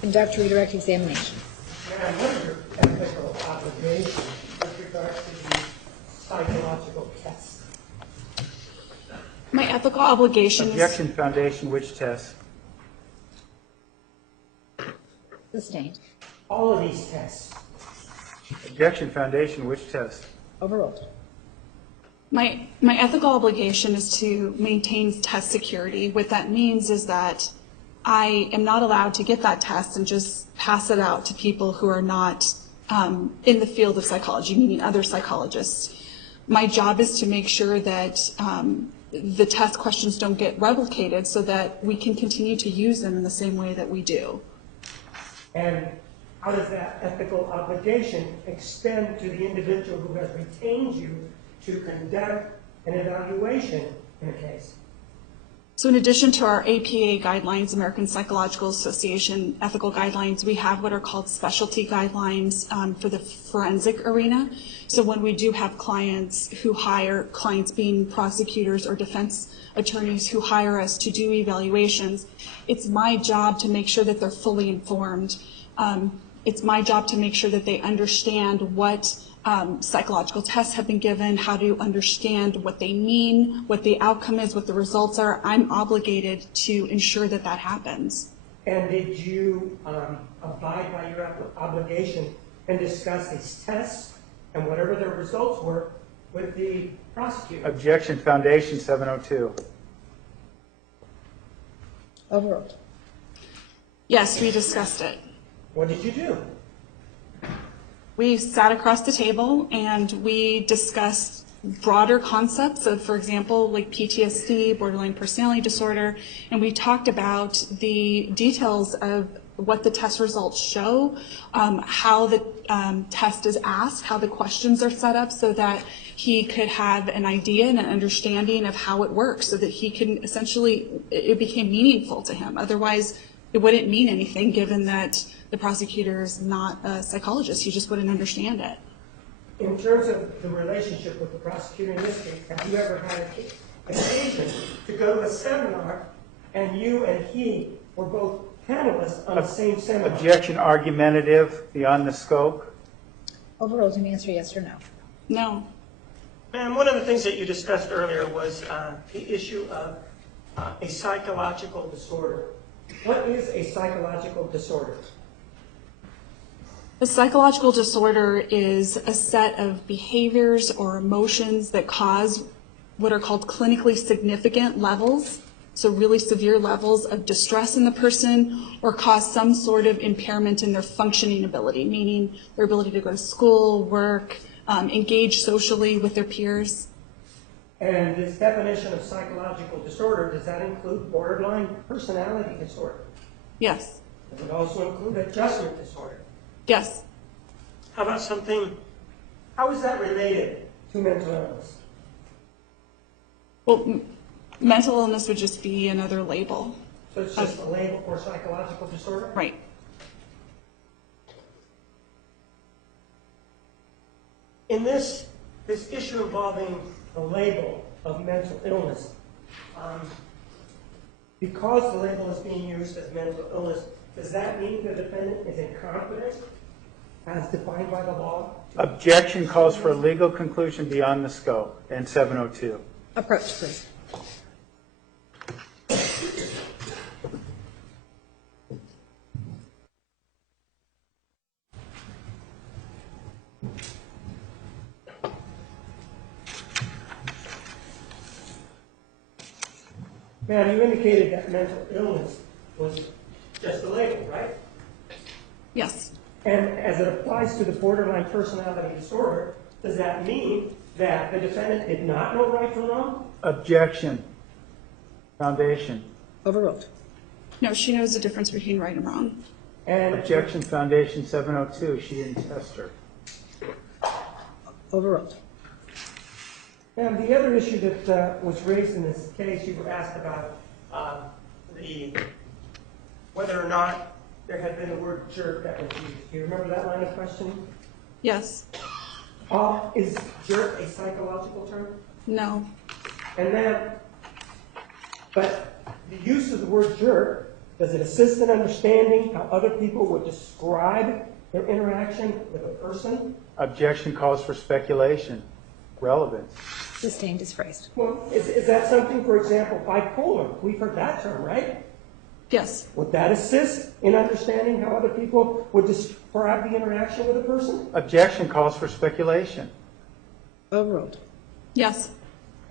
conduct redirect examination. Ma'am, what are your ethical obligations with regard to the psychological test? My ethical obligation is Objection foundation, which test? Sustained. All of these tests. Objection foundation, which test? Overruled. my ethical obligation is to maintain test security. What that means is that I am not allowed to get that test and just pass it out to people who are not in the field of psychology, meaning other psychologists. My job is to make sure that the test questions don't get replicated so that we can continue to use them in the same way that we do. And how does that ethical obligation extend to the individual who has retained you to conduct an evaluation in a case? So in addition to our APA guidelines, American Psychological Association ethical guidelines, we have what are called specialty guidelines for the forensic arena. So when we do have clients who hire, clients being prosecutors or defense attorneys who hire us to do evaluations, it's my job to make sure that they're fully informed. It's my job to make sure that they understand what psychological tests have been given, how to understand what they mean, what the outcome is, what the results are. I'm obligated to ensure that that happens. And did you abide by your obligation and discuss these tests and whatever their results were with the prosecutor? Objection foundation 702. Overruled. Yes, we discussed it. What did you do? We sat across the table and we discussed broader concepts of, for example, like PTSD, borderline personality disorder, and we talked about the details of what the test results show, how the test is asked, how the questions are set up so that he could have an idea and an understanding of how it works so that he can essentially, it became meaningful to him. Otherwise, it wouldn't mean anything given that the prosecutor is not a psychologist. He just wouldn't understand it. In terms of the relationship with the prosecutor in this case, have you ever had occasion to go to a seminar and you and he were both panelists on the same seminar? Objection argumentative, beyond the scope. Overruled. You may answer yes or no. No. Ma'am, one of the things that you discussed earlier was the issue of a psychological disorder. What is a psychological disorder? A psychological disorder is a set of behaviors or emotions that cause what are called clinically significant levels So really severe levels of distress in the person or cause some sort of impairment in their functioning ability, meaning their ability to go to school, work, engage socially with their peers. And this definition of psychological disorder, does that include borderline personality disorder? Yes. Does it also include adjustment disorder? Yes. How about how is that related to mental illness? Well, mental illness would just be another label. So it's just a label for psychological disorder? Right. In this issue involving the label of mental illness, because the label is being used as mental illness, does that mean the defendant is incompetent as defined by the law? Objection calls for a legal conclusion beyond the scope, and 702. Approach, please. Ma'am, you indicated that mental illness was just a label, right? Yes. And as it applies to the borderline personality disorder, does that mean that the defendant did not know right from wrong? Objection. Foundation. Overruled. No, she knows the difference between right and wrong. And Objection. Foundation. 702. She didn't test her. Overruled. And the other issue that was raised in this case, you were asked about whether or not there had been the word jerk that was used. Do you remember that line of questioning? Yes. Is jerk a psychological term? No. And then, but the use of the word jerk, does it assist in understanding how other people would describe their interaction with a person? Objection calls for speculation. Relevance. Sustained is phrased. Well, is that something, for example, bipolar? We've heard that term, right? Yes. Would that assist in understanding how other people would describe the interaction with a person? Objection calls for speculation. Overruled. Yes.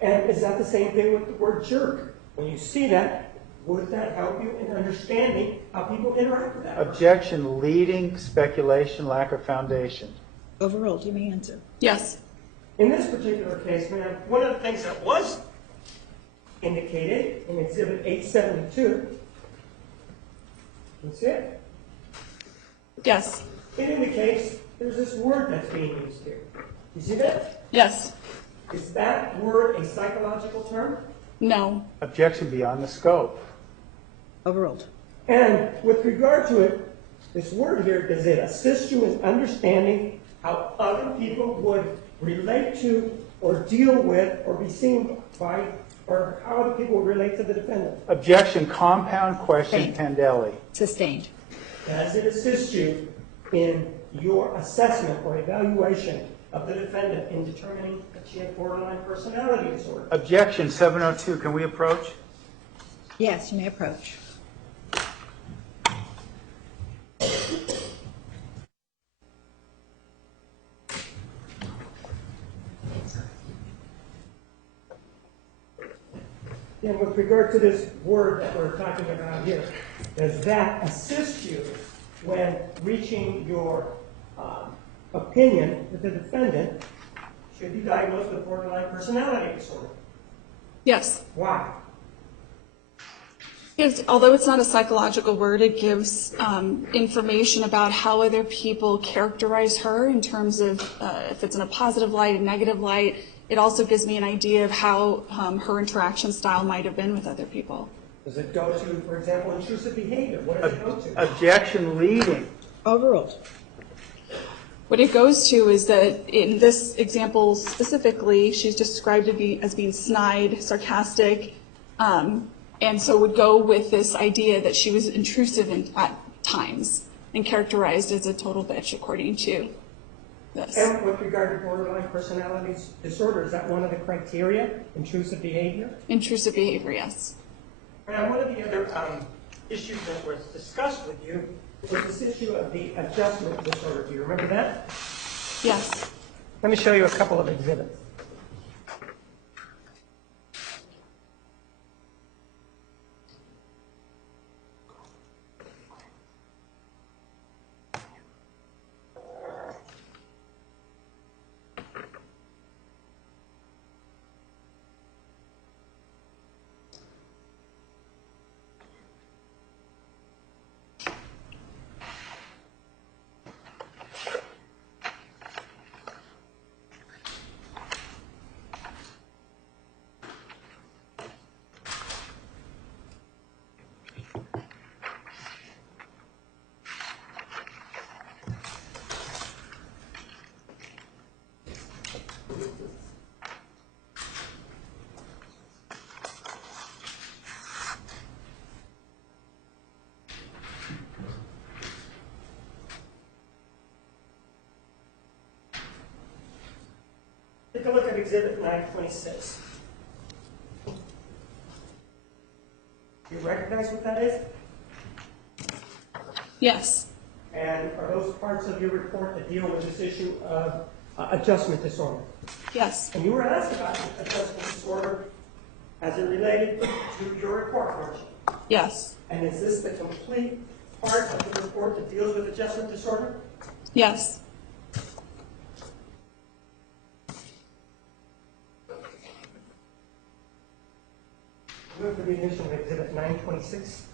And is that the same thing with the word jerk? When you see that, would that help you in understanding how people interact with that person? Objection. Leading speculation. Lack of foundation. Overruled. You may answer. Yes. In this particular case, ma'am, one of the things that was indicated in Exhibit 872, you see it? Yes. It indicates there's this word that's being used here. You see that? Yes. Is that word a psychological term? No. Objection beyond the scope. Overruled. And with regard to it, this word here, does it assist you in understanding how other people would relate to or deal with or be seen by, or how other people would relate to the defendant? Objection. Compound question. Pendelli. Sustained. Does it assist you in your assessment or evaluation of the defendant in determining that she had borderline personality disorder? Objection. 702. Can we approach? Yes, you may approach. And with regard to this word that we're talking about here, does that assist you when reaching your opinion that the defendant should be diagnosed with borderline personality disorder? Yes. Why? Although it's not a psychological word, it gives information about how other people characterize her in terms of if it's in a positive light, a negative light. It also gives me an idea of how her interaction style might have been with other people. Does it go to, for example, intrusive behavior? What does it go to? Objection. Leading. Overruled. What it goes to is that in this example specifically, she's described as being snide, sarcastic, and so would go with this idea that she was intrusive at times and characterized as a total bitch according to this. And with regard to borderline personality disorder, is that one of the criteria, intrusive behavior? Intrusive behavior, yes. And one of the other issues that was discussed with you was this issue of the adjustment disorder. Do you remember that? Yes. Let me show you a couple of exhibits. Take a look at Exhibit 926. You recognize what that is? Yes. And are those parts of your report that deal with this issue of adjustment disorder? Yes. And you were asked about adjustment disorder as it related to your report, weren't you? Yes. And is this the complete part of the report that deals with adjustment disorder? Yes. Move for the admission of Exhibit 926.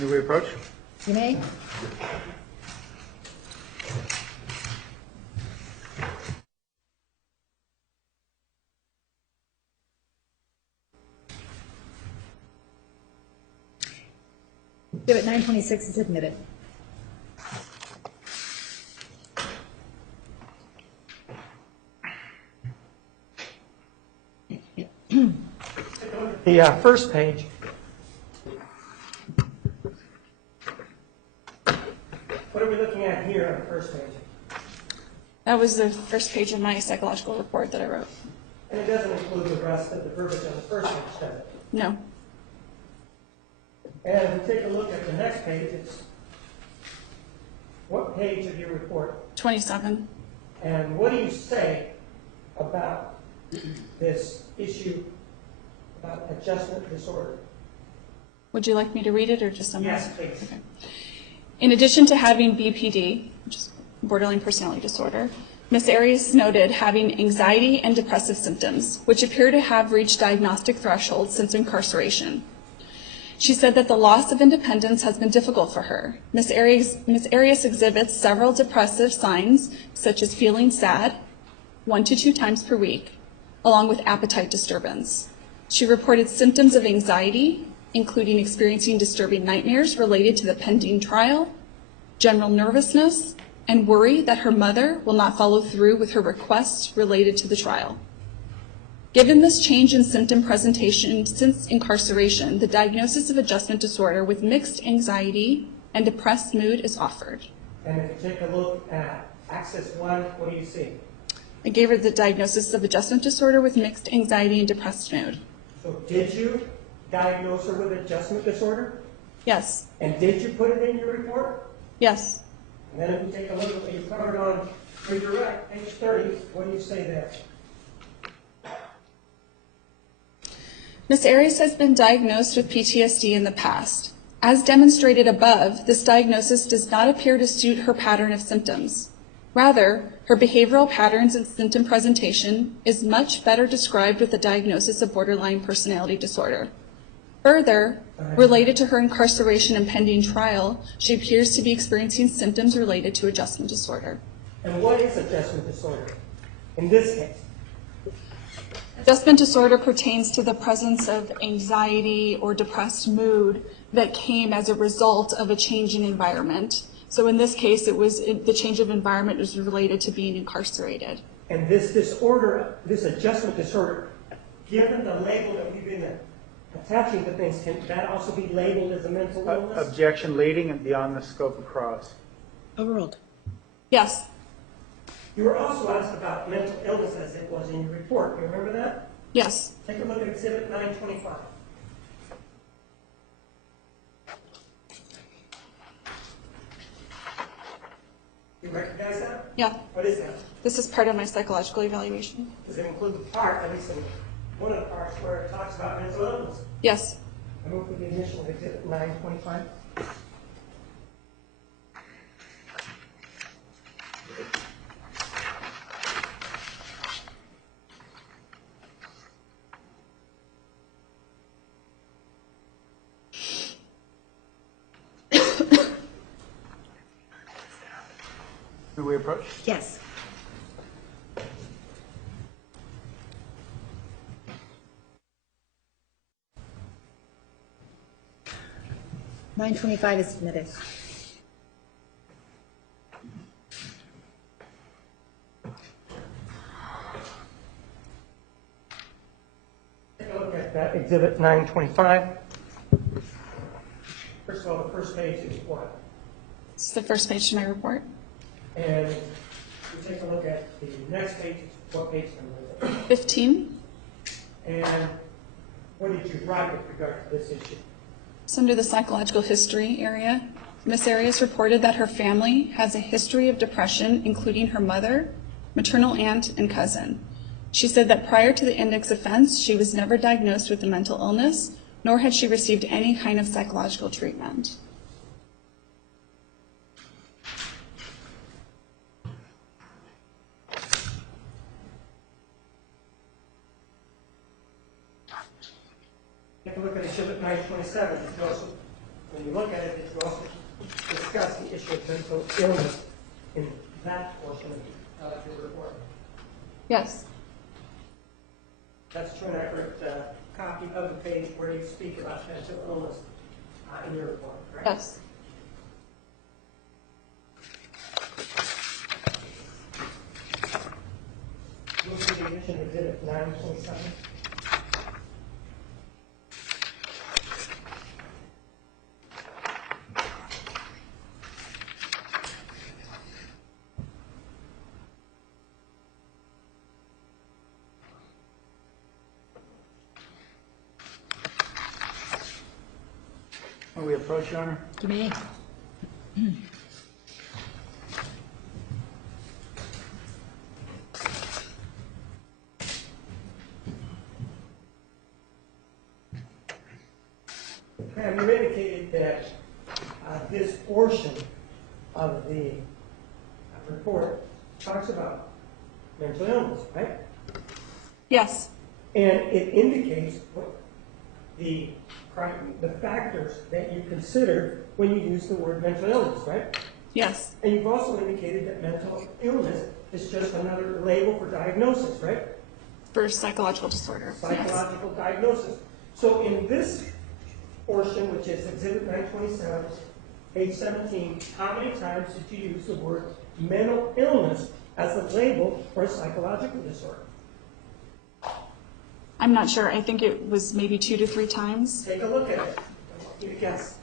May we approach? You may. Exhibit 926 is admitted. The first page. What are we looking at here on the first page? That was the first page of my psychological report that I wrote. And it doesn't include the rest of the verbiage on the first page, does it? No. And if we take a look at the next page, it's what page of your report? 27. And what do you say about this issue about adjustment disorder? Would you like me to read it or just summarize? Yes, please. Okay. In addition to having BPD, which is borderline personality disorder, Ms. Arias noted having anxiety and depressive symptoms, which appear to have reached diagnostic thresholds since incarceration. She said that the loss of independence has been difficult for her. Ms. Arias exhibits several depressive signs, such as feeling sad 1 to 2 times per week, along with appetite disturbance. She reported symptoms of anxiety, including experiencing disturbing nightmares related to the pending trial, general nervousness, and worry that her mother will not follow through with her requests related to the trial. Given this change in symptom presentation since incarceration, the diagnosis of adjustment disorder with mixed anxiety and depressed mood is offered. And if you take a look at Axis 1, what do you see? I gave her the diagnosis of adjustment disorder with mixed anxiety and depressed mood. So did you diagnose her with adjustment disorder? Yes. And did you put it in your report? Yes. And then if you take a look at what you covered on redirect, page 30, what do you say there? Ms. Arias has been diagnosed with PTSD in the past. As demonstrated above, this diagnosis does not appear to suit her pattern of symptoms. Rather, her behavioral patterns and symptom presentation is much better described with the diagnosis of borderline personality disorder. Further, related to her incarceration and pending trial, she appears to be experiencing symptoms related to adjustment disorder. And what is adjustment disorder in this case? Adjustment disorder pertains to the presence of anxiety or depressed mood that came as a result of a change in environment. So in this case, the change of environment was related to being incarcerated. And this disorder, this adjustment disorder, given the label that we've been attaching to things, can that also be labeled as a mental illness? Objection leading and beyond the scope of cross. Overruled. Yes. You were also asked about mental illness as it was in your report. You remember that? Yes. Take a look at Exhibit 925. You recognize that? Yeah. What is that? This is part of my psychological evaluation. Does it include the part, at least in one of the parts, where it talks about mental illness? Yes. I move for the admission of Exhibit 925. May we approach? Yes. 925 is submitted. Take a look at that exhibit 925. First of all, the first page is what? It's the first page to my report. And you take a look at the next page, what page number is it? 15. And what did you write with regard to this issue? It's under the psychological history area. Ms. Arias reported that her family has a history of depression, including her mother, maternal aunt, and cousin. She said that prior to the index offense, she was never diagnosed with a mental illness, nor had she received any kind of psychological treatment. Take a look at exhibit 927. You also, when you look at it, you also discuss the issue of mental illness in that portion of your report. Yes. That's true and accurate copy of the page where you speak about mental illness in your report, correct? Yes. Look at the addition exhibit 927. Are we approach, Your Honor? You may. Ma'am, you indicated that this portion of the report talks about mental illness, right? Yes. And it indicates what the factors that you consider when you use the word mental illness, right? Yes. And you've also indicated that mental illness is just another label for diagnosis, right? For psychological disorder. Psychological diagnosis. So in this portion, which is exhibit 927, page 17, how many times did you use the word mental illness as a label for a psychological disorder? I'm not sure. I think it was maybe 2 to 3 times. Take a look at it. I want you to guess.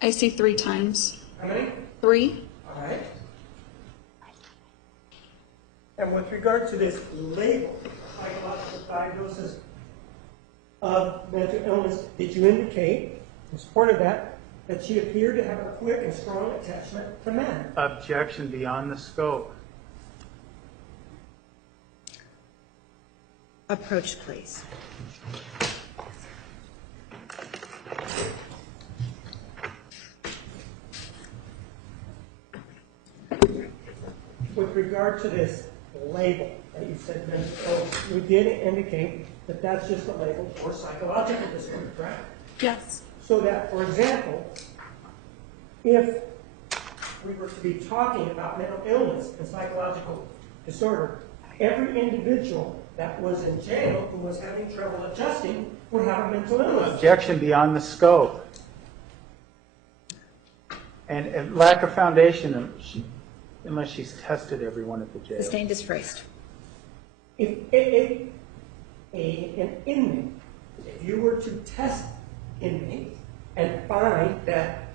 I see 3 times. How many? 3? All right. And with regard to this label, psychological diagnosis of mental illness, did you indicate, in support of that she appeared to have a quick and strong attachment to men? Objection beyond the scope. Approach, please. With regard to this label that you said mental illness, you did indicate that that's just a label for psychological disorder, correct? Yes. So that, for example, if we were to be talking about mental illness and psychological disorder, every individual that was in jail who was having trouble adjusting would have a mental illness. Objection beyond the scope. And lack of foundation, unless she's tested everyone at the jail. Sustained is phrased. If an inmate, if you were to test inmates and find that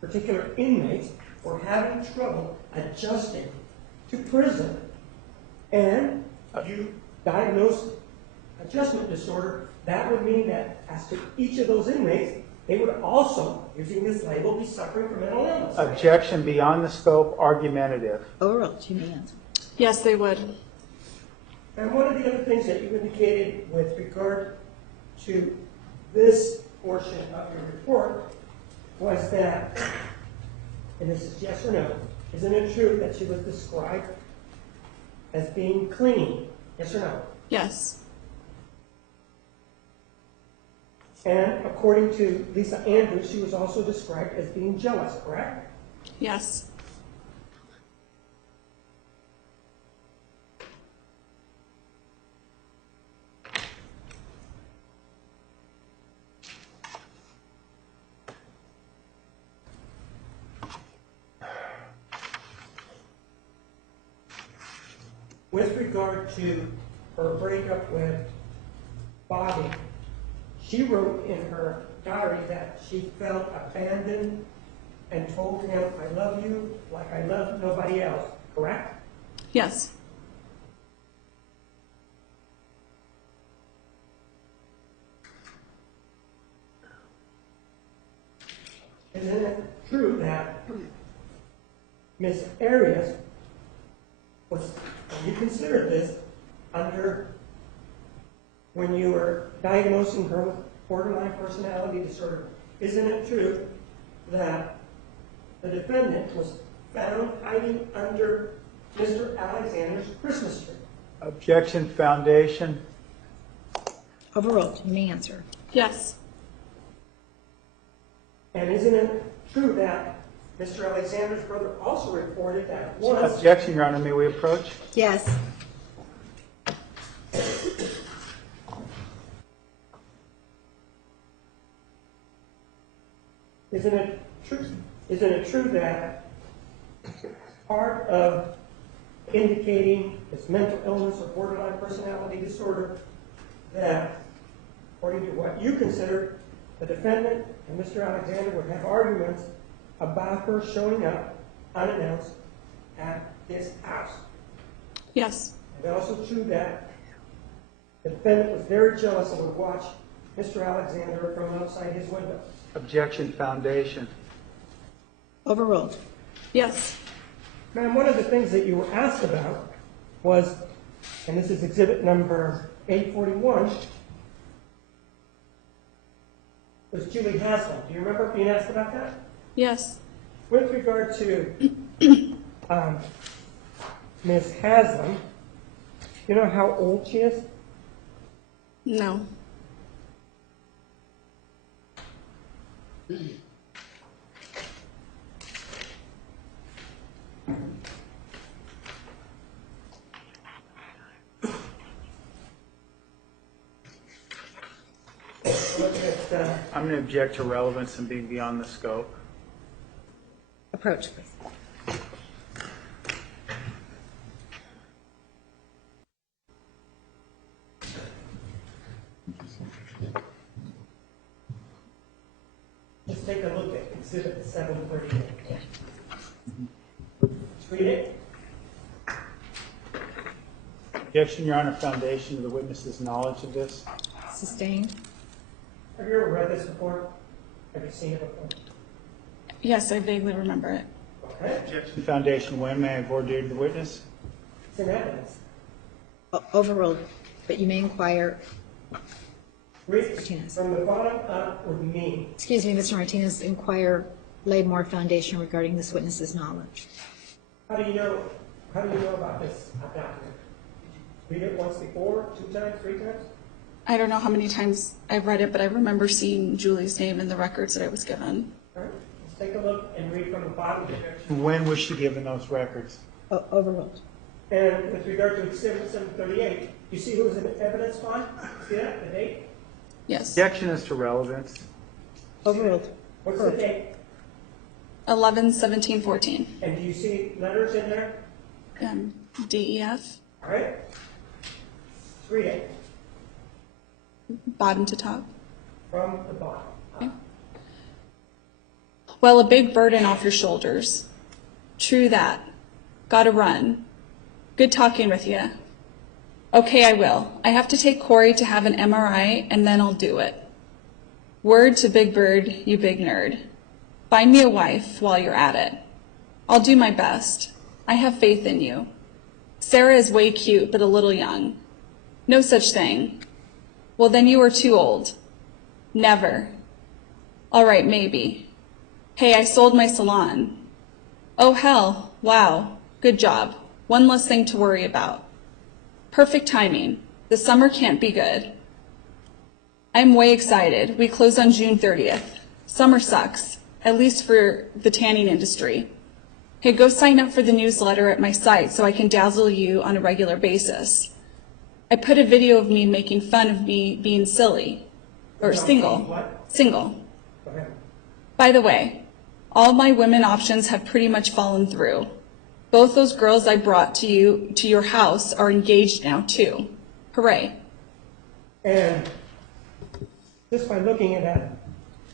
particular inmates were having trouble adjusting to prison, and you diagnosed adjustment disorder, that would mean that as to each of those inmates, they would also, using this label, be suffering from mental illness. Objection beyond the scope, argumentative. Oral, you may answer. Yes, they would. And one of the other things that you indicated with regard to this portion of your report was that, and this is yes or no, isn't it true that she was described as being clean? Yes or no? Yes. And according to Lisa Andrews, she was also described as being jealous, correct? Yes. With regard to her breakup with Bobby, she wrote in her diary that she felt abandoned and told him, I love you like I love nobody else, correct? Yes. Isn't it true that Miss Arias was, you considered this under, when you were diagnosing her with borderline personality disorder, isn't it true that the defendant was found hiding under Mr. Alexander's Christmas tree? Objection, foundation. Overruled. You may answer. Yes. And isn't it true that Mr. Alexander's brother also reported that once... Objection, Your Honor. May we approach? Yes. Isn't it true that part of indicating his mental illness or borderline personality disorder, that according to what you consider, the defendant and Mr. Alexander would have arguments about her showing up unannounced at his house? Yes. It's also true that the defendant was very jealous and would watch Mr. Alexander from outside his window. Objection, foundation. Overruled. Yes. Ma'am, one of the things that you were asked about was, and this is exhibit number 841, was Julie Haslam. Do you remember being asked about that? Yes. With regard to Ms. Haslam, do you know how old she is? No. Look at, I'm going to object to relevance and being beyond the scope. Approach, please. let's take a look at exhibit 738. Let's read it. Objection, Your Honor. Foundation of the witness's knowledge of this. Sustained. Have you ever read this before? Have you seen it before? Yes, I vaguely remember it. Okay. Objection, foundation. When may I voir dire the witness? It's in evidence. Overruled. But you may inquire. Read Martinez. from the bottom up with me. Excuse me, Mr. Martinez, inquire, lay more foundation regarding this witness's knowledge. How do you know about this document? Read it once before, 2 times, 3 times? I don't know how many times I've read it, but I remember seeing Julie's name in the records that I was given. All right. Let's take a look and read from the bottom. When was she given those records? Overruled. And with regard to exhibit 738, you see who was in the evidence file? See that, the date? Yes. Objection as to relevance. Overruled. What's the date? 11/17/14. And do you see letters in there? DEF, All right. Let's read it bottom to top. from the bottom. Okay. Well, a big burden off your shoulders. True that. Gotta run. Good talking with you. Okay, I will. I have to take Corey to have an MRI, and then I'll do it. Word to Big Bird, you big nerd. Find me a wife while you're at it. I'll do my best. I have faith in you. Sarah is way cute, but a little young. No such thing. Well, then you are too old. Never. All right, maybe. Hey, I sold my salon. Oh, hell. Wow. Good job. One less thing to worry about. Perfect timing. The summer can't be good. I'm way excited. We close on June 30th. Summer sucks, at least for the tanning industry. Hey, go sign up for the newsletter at my site so I can dazzle you on a regular basis. I put a video of me making fun of me being silly. Or single. What? Single. Go ahead. By the way, all my women options have pretty much fallen through. Both those girls I brought to your house are engaged now too. Hooray. And just by looking at that,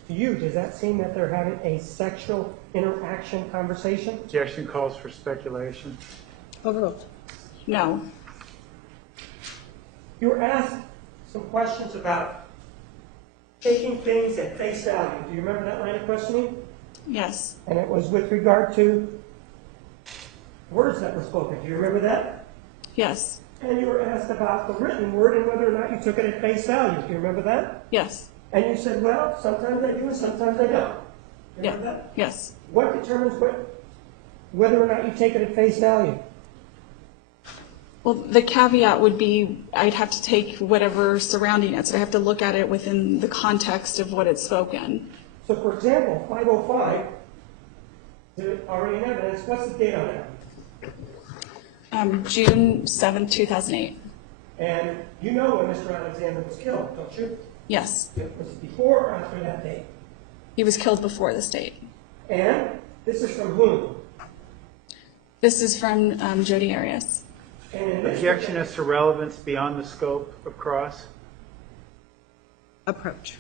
to you, does that seem that they're having a sexual interaction conversation? Objection calls for speculation. Overruled. No. You were asked some questions about taking things at face value. Do you remember that line of questioning? Yes. And it was with regard to words that were spoken. Do you remember that? Yes. And you were asked about the written word and whether or not you took it at face value. Do you remember that? Yes. And you said, well, sometimes I do and sometimes I don't. You Yeah. remember that? Yes. What determines whether or not you take it at face value? Well, the caveat would be I'd have to take whatever surrounding it, so I have to look at it within the context of what it's spoken. So, for example, 505, is it already in evidence? What's the date on that? June 7th, 2008. And you know when Mr. Alexander was killed, don't you? Yes. It was before or after that date. He was killed before this date. And this is from whom? This is from Jodi Arias. And in this Objection as to relevance beyond the scope of cross. Approach.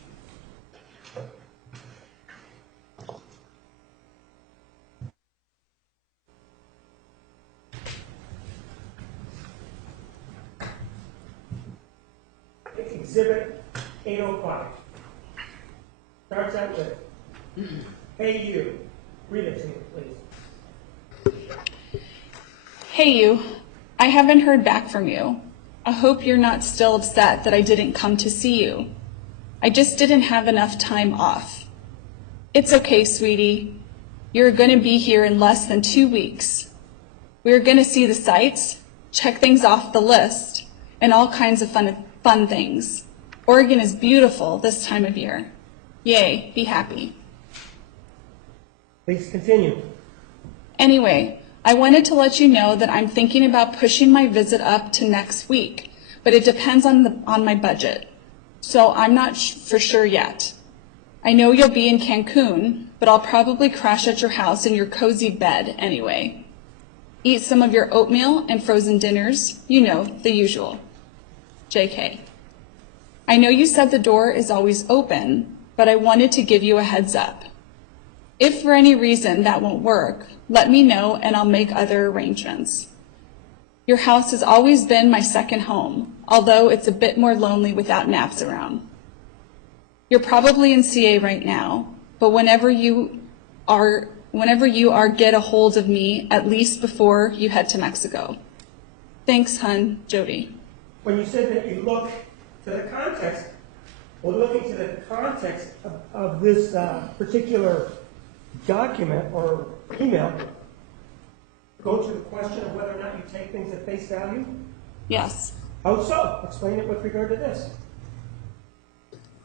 Exhibit 805. Starts out with, hey you. Read it to me, please. Hey you, I haven't heard back from you. I hope you're not still upset that I didn't come to see you. I just didn't have enough time off. It's okay, sweetie. You're going to be here in less than 2 weeks. We're going to see the sights, check things off the list, and all kinds of fun things. Oregon is beautiful this time of year. Yay, be happy. Please continue. Anyway, I wanted to let you know that I'm thinking about pushing my visit up to next week, but it depends on my budget. So I'm not for sure yet. I know you'll be in Cancun, but I'll probably crash at your house in your cozy bed anyway. Eat some of your oatmeal and frozen dinners, you know, the usual. JK. I know you said the door is always open, but I wanted to give you a heads up. If for any reason that won't work, let me know and I'll make other arrangements. Your house has always been my second home, although it's a bit more lonely without naps around. You're probably in CA right now, but whenever you are, get a hold of me at least before you head to Mexico. Thanks, hun, Jodi. When you said that you look to the context, or looking to the context of this particular document or email, go to the question of whether or not you take things at face value? Yes. How so? Explain it with regard to this.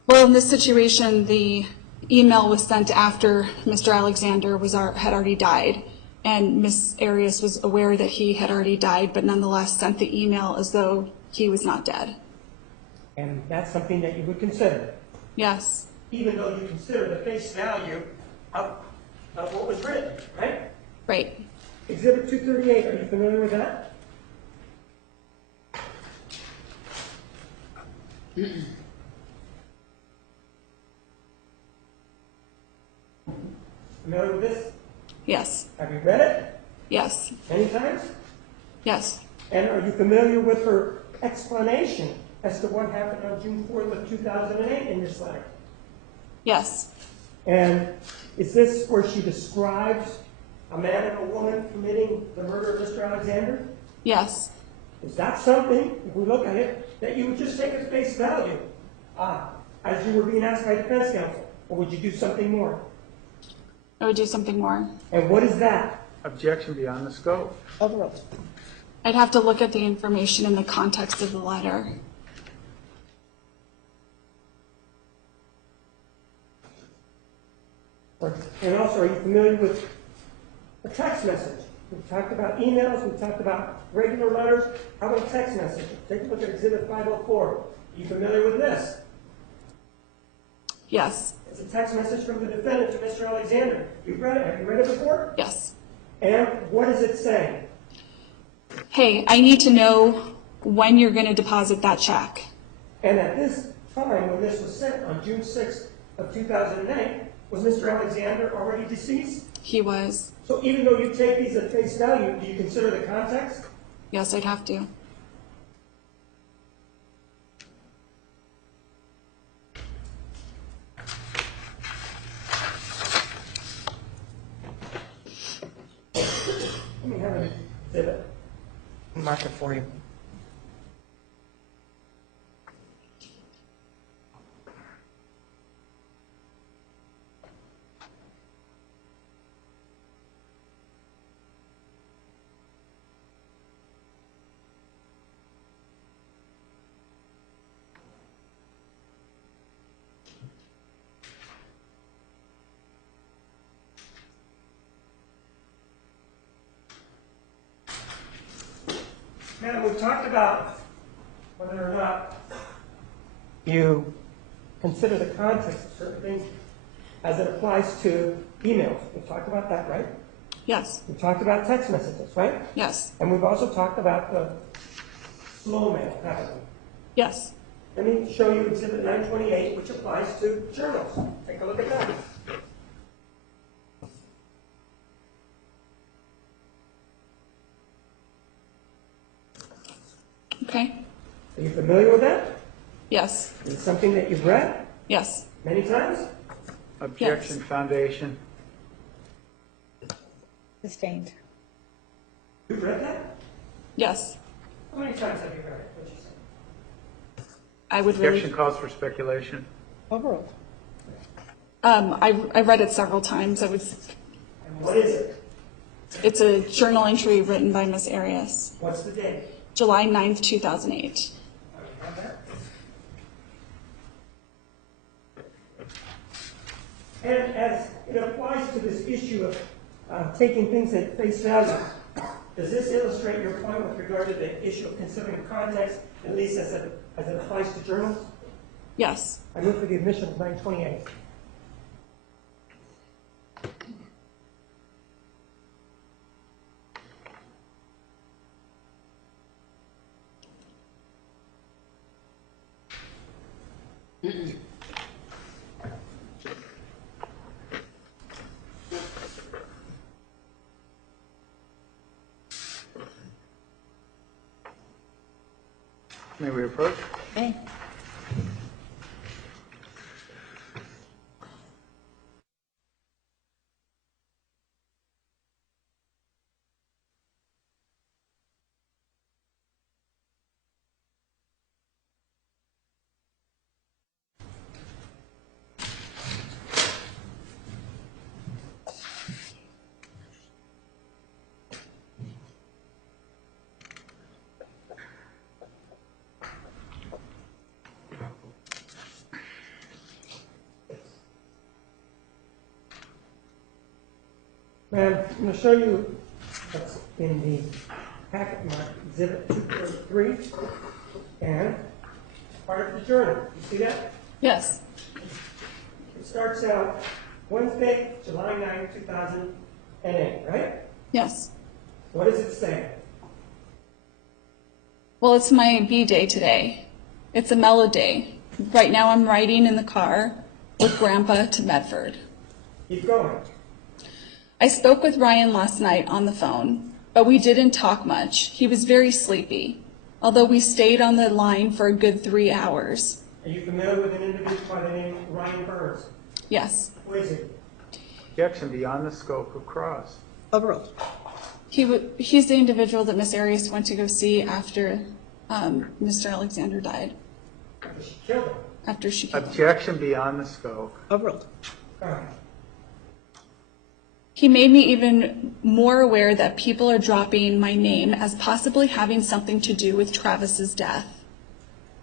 Well, in this situation, the email was sent after Mr. Alexander had already died, and Ms. Arias was aware that he had already died, but nonetheless sent the email as though he was not dead. And that's something that you would consider, Yes. even though you consider the face value of what was written, right? Right. Exhibit 238, are you familiar with that? Familiar with this? Yes. Have you read it Yes. many times? Yes. And are you familiar with her explanation as to what happened on June 4th of 2008 in this letter? Yes. And is this where she describes a man and a woman committing the murder of Mr. Alexander? Yes. Is that something, if we look at it, that you would just take at face value as you were being asked by defense counsel? Or would you do something more? I would do something more. And what is that? Objection beyond the scope. Overruled. I'd have to look at the information in the context of the letter. And also, are you familiar with a text message? We've talked about emails, we've talked about regular letters. How about text messages? Take a look at Exhibit 504. Are you familiar with this? Yes. It's a text message from the defendant to Mr. Alexander. You've read it? Have you read it before? Yes. And what is it saying? Hey, I need to know when you're going to deposit that check. And at this time, when this was sent on June 6th of 2009, was Mr. Alexander already deceased? He was. So even though you take these at face value, do you consider the context? Yes, I'd have to. Let me have an exhibit. Mark it for you. Now, we've talked about whether or not you consider the context of certain things as it applies to emails. We've talked about that, right? Yes. We've talked about text messages, right? Yes. And we've also talked about the slow mail, haven't we? Yes. Let me show you Exhibit 928, which applies to journals. Take a look at that. Okay. Are you familiar with that? Yes. Is it something that you've read Yes. many times? Objection, Yes. foundation. Sustained. You've read that? Yes. How many times have you read it? What'd you say? I would really. Objection calls for speculation. Overruled. I read it several times. And what is it? It's a journal entry written by Miss Arias, What's the date? July 9th, 2008. Have that? And as it applies to this issue of taking things at face value, does this illustrate your point with regard to the issue of considering context, at least as it applies to journals? Yes. I move for the admission of 928. May we approach? Okay. Ma'am, I'm going to show you what's in the packet marked Exhibit 233 and part of the journal. You see that? Yes. It starts out Wednesday, July 9, 2008, right? Yes. What does it say? Well, it's my B day today. It's a mellow day. Right now I'm riding in the car with Grandpa to Medford. Keep going. I spoke with Ryan last night on the phone, but we didn't talk much. He was very sleepy, although we stayed on the line for a good 3 hours. Are you familiar with an individual by the name of Ryan Burns? Yes. Who is he? Objection beyond the scope of cross. Overruled. He's the individual that Miss Arias went to go see after Mr. Alexander died, After she killed him. after she killed him. Objection beyond the scope. Overruled. All right. He made me even more aware that people are dropping my name as possibly having something to do with Travis's death.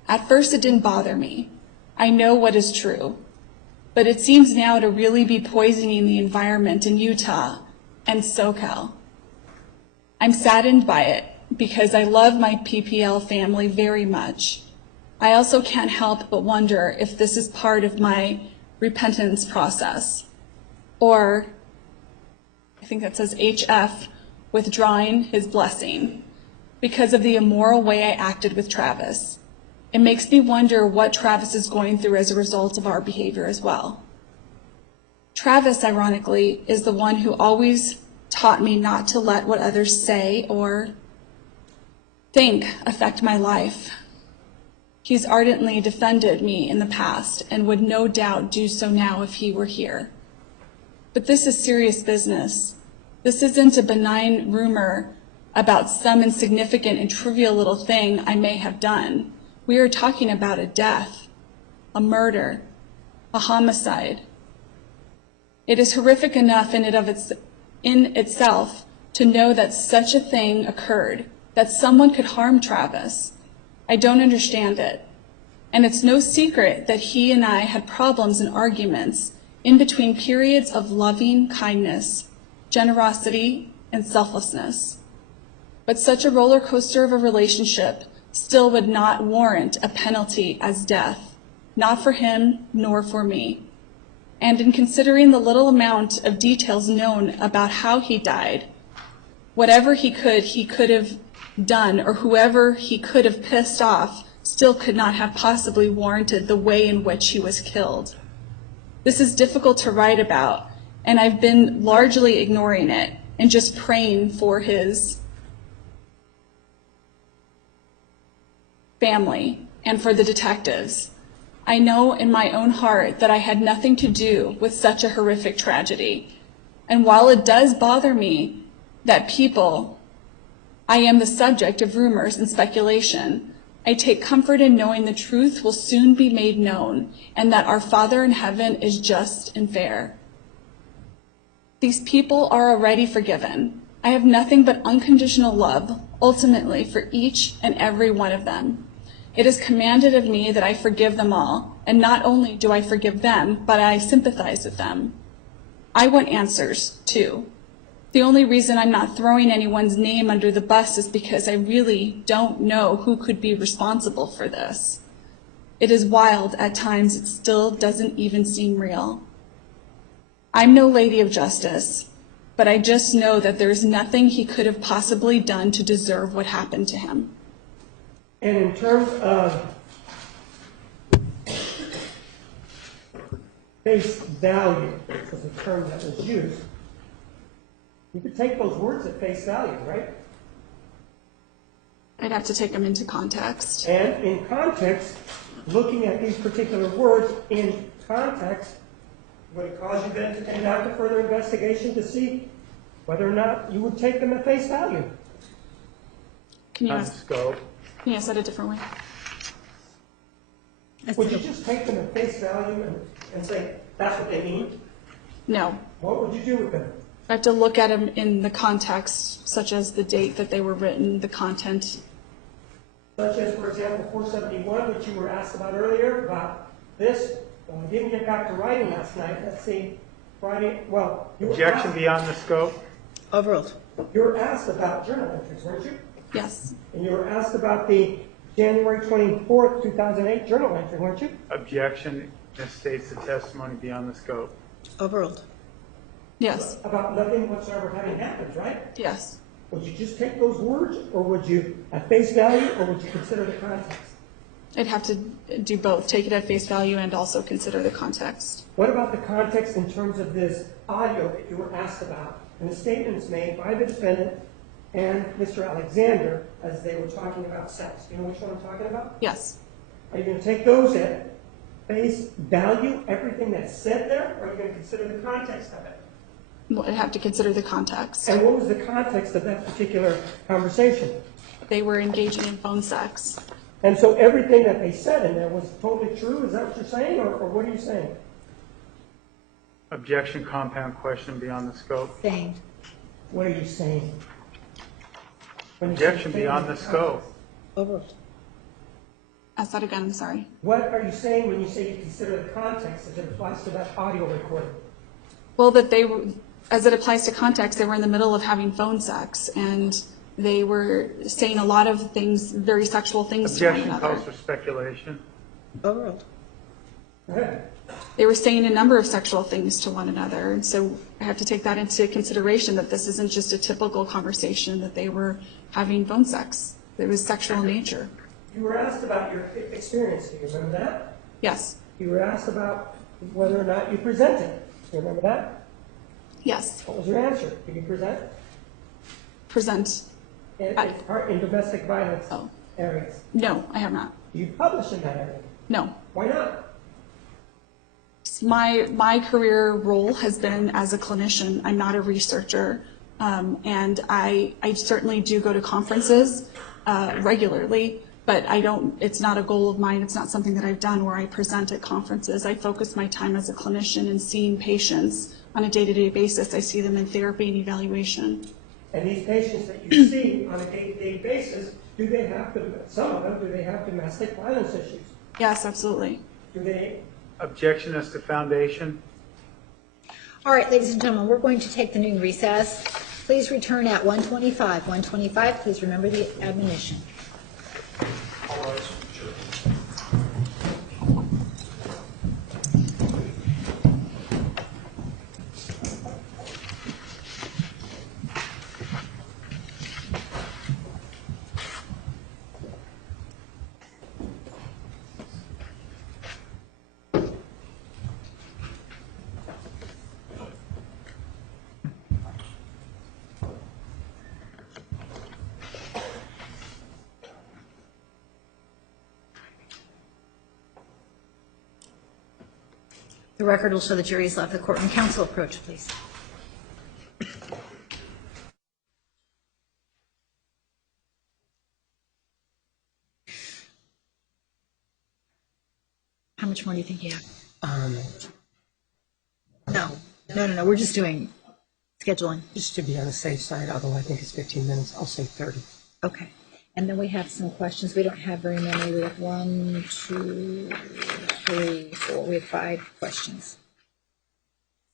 At first, it didn't bother me. I know what is true. But it seems now to really be poisoning the environment in Utah and SoCal. I'm saddened by it because I love my PPL family very much. I also can't help but wonder if this is part of my repentance process, or I think that says HF, withdrawing his blessing because of the immoral way I acted with Travis. It makes me wonder what Travis is going through as a result of our behavior as well. Travis, ironically, is the one who always taught me not to let what others say or think affect my life. He's ardently defended me in the past and would no doubt do so now if he were here. But this is serious business. This isn't a benign rumor about some insignificant and trivial little thing I may have done. We are talking about a death, a murder, a homicide. It is horrific enough in itself to know that such a thing occurred, that someone could harm Travis. I don't understand it. And it's no secret that he and I had problems and arguments in between periods of loving kindness, generosity, and selflessness. But such a roller coaster of a relationship still would not warrant a penalty as death, not for him nor for me. And in considering the little amount of details known about how he died, whatever he could have done, or whoever he could have pissed off, still could not have possibly warranted the way in which he was killed. This is difficult to write about, and I've been largely ignoring it and just praying for his family and for the detectives. I know in my own heart that I had nothing to do with such a horrific tragedy. And while it does bother me that I am the subject of rumors and speculation, I take comfort in knowing the truth will soon be made known and that our Father in heaven is just and fair. These people are already forgiven. I have nothing but unconditional love, ultimately, for each and every one of them. It is commanded of me that I forgive them all, and not only do I forgive them, but I sympathize with them. I want answers, too. The only reason I'm not throwing anyone's name under the bus is because I really don't know who could be responsible for this. It is wild at times, it still doesn't even seem real. I'm no lady of justice, but I just know that there's nothing he could have possibly done to deserve what happened to him. And in terms of face value, which was a term that was used, you could take those words at face value, right? I'd have to take them into context. And in context, looking at these particular words in context, would it cause you then to conduct a further investigation to see whether or not you would take them at face value? Can you ask that a different way? Would you just take them at face value and say, that's what they mean? No. What would you do with them? I have to look at them in the context, such as the date that they were written, the content. Such as, for example, 471, which you were asked about earlier, about this. Didn't get back to writing last night. Let's see. Friday, well, you were Objection asked, beyond the scope? Overruled. you were asked about journal entries, weren't you? Yes. And you were asked about the January 24th, 2008 journal entry, weren't you? Objection misstates the testimony beyond the scope. Overruled. Yes. About nothing whatsoever having happened, right? Yes. Would you just take those words, or would you at face value, or would you consider the context? I'd have to do both, take it at face value and also consider the context. What about the context in terms of this audio that you were asked about and the statements made by the defendant and Mr. Alexander as they were talking about sex? Do you know which one I'm talking about? Yes. Are you going to take those at face value, everything that's said there, or are you going to consider the context of it? Well, I'd have to consider the context. And what was the context of that particular conversation? They were engaging in phone sex. And so everything that they said in there was totally true? Is that what you're saying, or what are you saying? Objection, compound question beyond the scope. Same. What are you saying? When you Objection say beyond the scope. Overruled. Ask that again, I'm sorry. What are you saying when you say you consider the context as it applies to that audio recording? Well, that they were, as it applies to context, they were in the middle of having phone sex, and they were saying a lot of things, very sexual things to one Objection another. calls for speculation. Overruled. Go ahead. They were saying a number of sexual things to one another, and so I have to take that into consideration, that this isn't just a typical conversation, that they were having phone sex. It was sexual in nature. You were asked about your experience. Do you remember that? Yes. You were asked about whether or not you presented. Do you remember that? Yes. What was your answer? Did you present? Present. In domestic violence Oh. areas. No, I have not. Do you publish in that area? No. Why not? My career role has been as a clinician. I'm not a researcher, and I certainly do go to conferences regularly, but I don't. It's not a goal of mine. It's not something that I've done where I present at conferences. I focus my time as a clinician in seeing patients on a day-to-day basis. I see them in therapy and evaluation. And these patients that you see on a day-to-day basis, do they have some of them, do they have domestic violence issues? Yes, absolutely. Do they? Objection as to foundation. All right, ladies and gentlemen, we're going to take the noon recess. Please return at 1:25. 1:25, please remember the admonition. All rise for the jury. The record will show the jury has left the courtroom. Counsel, approach, please. How much more do you think you have? No. We're just doing scheduling. Just to be on the safe side, although I think it's 15 minutes, I'll say 30. Okay. And then we have some questions. We don't have very many. We have 1, 2, 3, 4. We have 5 questions.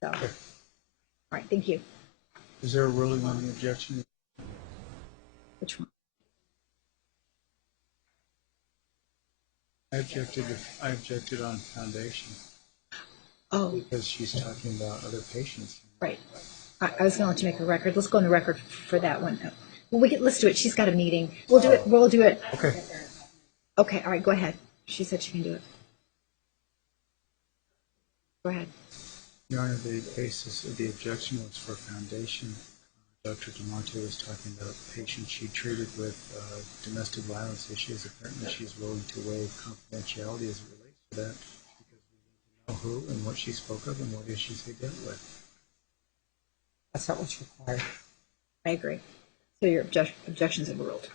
So, all right, thank you. Is there a ruling on the objection? Which one? I objected on foundation Oh, because she's talking about other patients. right. I was going to let you make a record. Let's go on the record for that one. Well, let's do it. She's got a meeting. We'll do it. We'll do it. Okay. Okay, all right, go ahead. She said she can do it. Go ahead. Your Honor, the basis of the objection was for foundation. Dr. DeMarte was talking about patients she treated with domestic violence issues. Apparently she's willing to waive confidentiality as it relates to that because we need to know who and what she spoke of and what issues they dealt with. That's not what's required. I agree. So your objections overruled.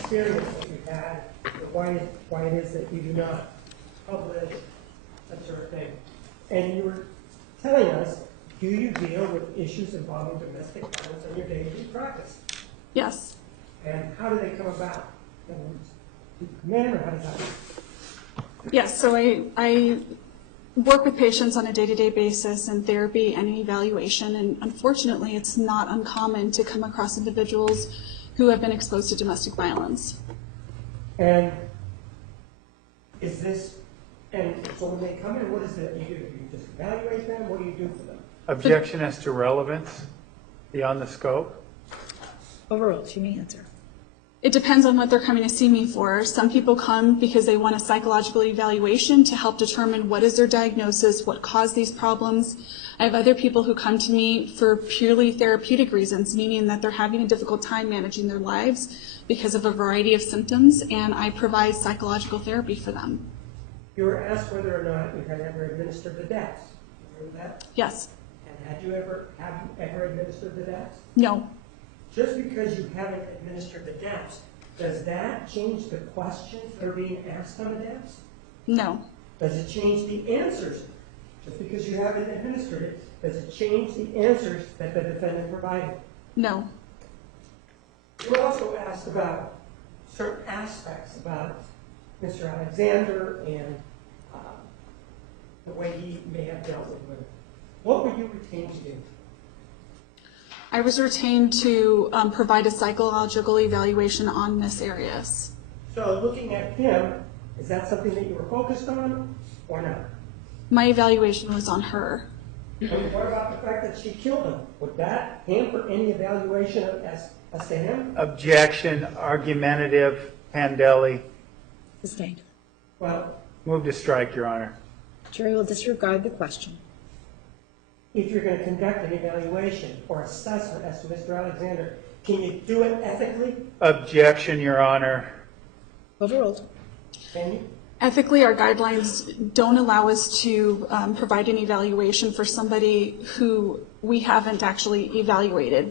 Experience that you had, why it is that you do not publish that sort of thing. And you were telling us, do you deal with issues involving domestic violence in your day-to-day practice? Yes. And how do they come about? In other words, do you come in, or how does that work? Yes, so I work with patients on a day-to-day basis in therapy and in evaluation, and unfortunately it's not uncommon to come across individuals who have been exposed to domestic violence. And is this, and so when they come in, what is it that you do? Do you just evaluate them? What do you do for them? Objection as to relevance beyond the scope. Overruled. She may answer. It depends on what they're coming to see me for. Some people come because they want a psychological evaluation to help determine what is their diagnosis, what caused these problems. I have other people who come to me for purely therapeutic reasons, meaning that they're having a difficult time managing their lives because of a variety of symptoms, and I provide psychological therapy for them. You were asked whether or not you had ever administered the DAPs. Remember that? Yes. And have you ever administered the DAPs? No. Just because you haven't administered the DAPs does that change the questions that are being asked on the desk? No, Does it change the answers? Just because you haven't administered it, does it change the answers that the defendant provided? no, You were also asked about certain aspects about Mr. Alexander and the way he may have dealt with women. What were you retained to do? I was retained to provide a psychological evaluation on Miss Arias. So looking at him, is that something that you were focused on or not? My evaluation was on her. And what about the fact that she killed him? Would that hamper any evaluation as to him? Objection, argumentative, Pandelli. Sustained. Well, Move to strike, Your Honor. Jury will disregard the question. if you're going to conduct an evaluation or assessment as to Mr. Alexander, can you do it ethically? Objection, Your Honor. Overruled. Can you? Ethically, our guidelines don't allow us to provide an evaluation for somebody who we haven't actually evaluated.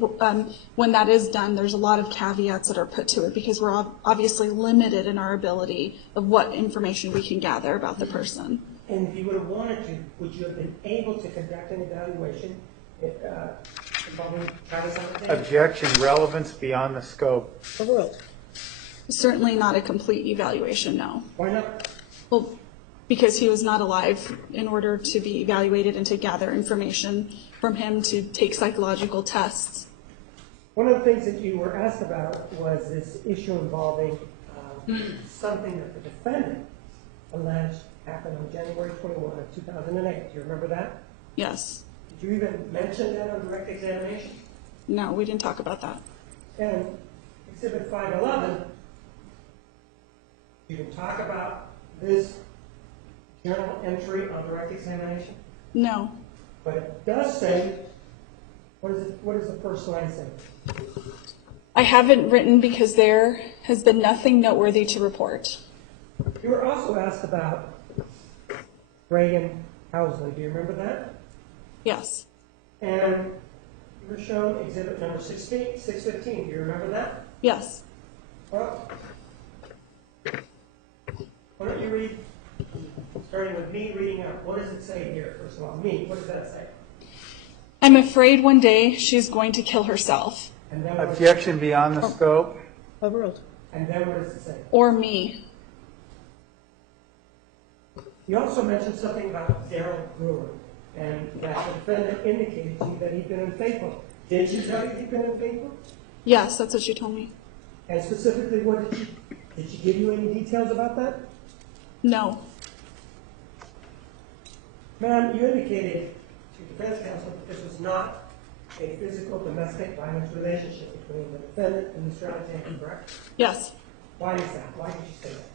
When that is done, there's a lot of caveats that are put to it because we're obviously limited in our ability of what information we can gather about the person. And if you would have wanted to, would you have been able to conduct an evaluation involving Travis Alexander? Objection, relevance beyond the scope. Overruled. Certainly not a complete evaluation, no. Why not? Well, because he was not alive in order to be evaluated and to gather information from him to take psychological tests. One of the things that you were asked about was this issue involving something that the defendant alleged happened on January 21 of 2008. Do you remember that? Yes. Did you even mention that on direct examination? No, we didn't talk about that. And Exhibit 511, you can talk about this journal entry on direct examination, No. but it does say, what does the first line say? I haven't written because there has been nothing noteworthy to report. You were also asked about Reagan Housley. Do you remember that? Yes. And you were shown exhibit number 615. Do you remember that? Yes. Well, why don't you read, starting with me reading out, what does it say here? First of all, me, what does that say? I'm afraid one day she's going to kill herself. And then what, Objection beyond the scope. Overruled. and then what does it say? Or me. You also mentioned something about Daryl Brewer, and that the defendant indicated to you that he'd been unfaithful. Did she tell you he'd been unfaithful? Yes, that's what she told me. And specifically, what did she give you any details about that? No. Ma'am, you indicated to defense counsel that this was not a physical domestic violence relationship between the defendant and Mr. Alexander, correct? Yes. Why is that? Why did you say that?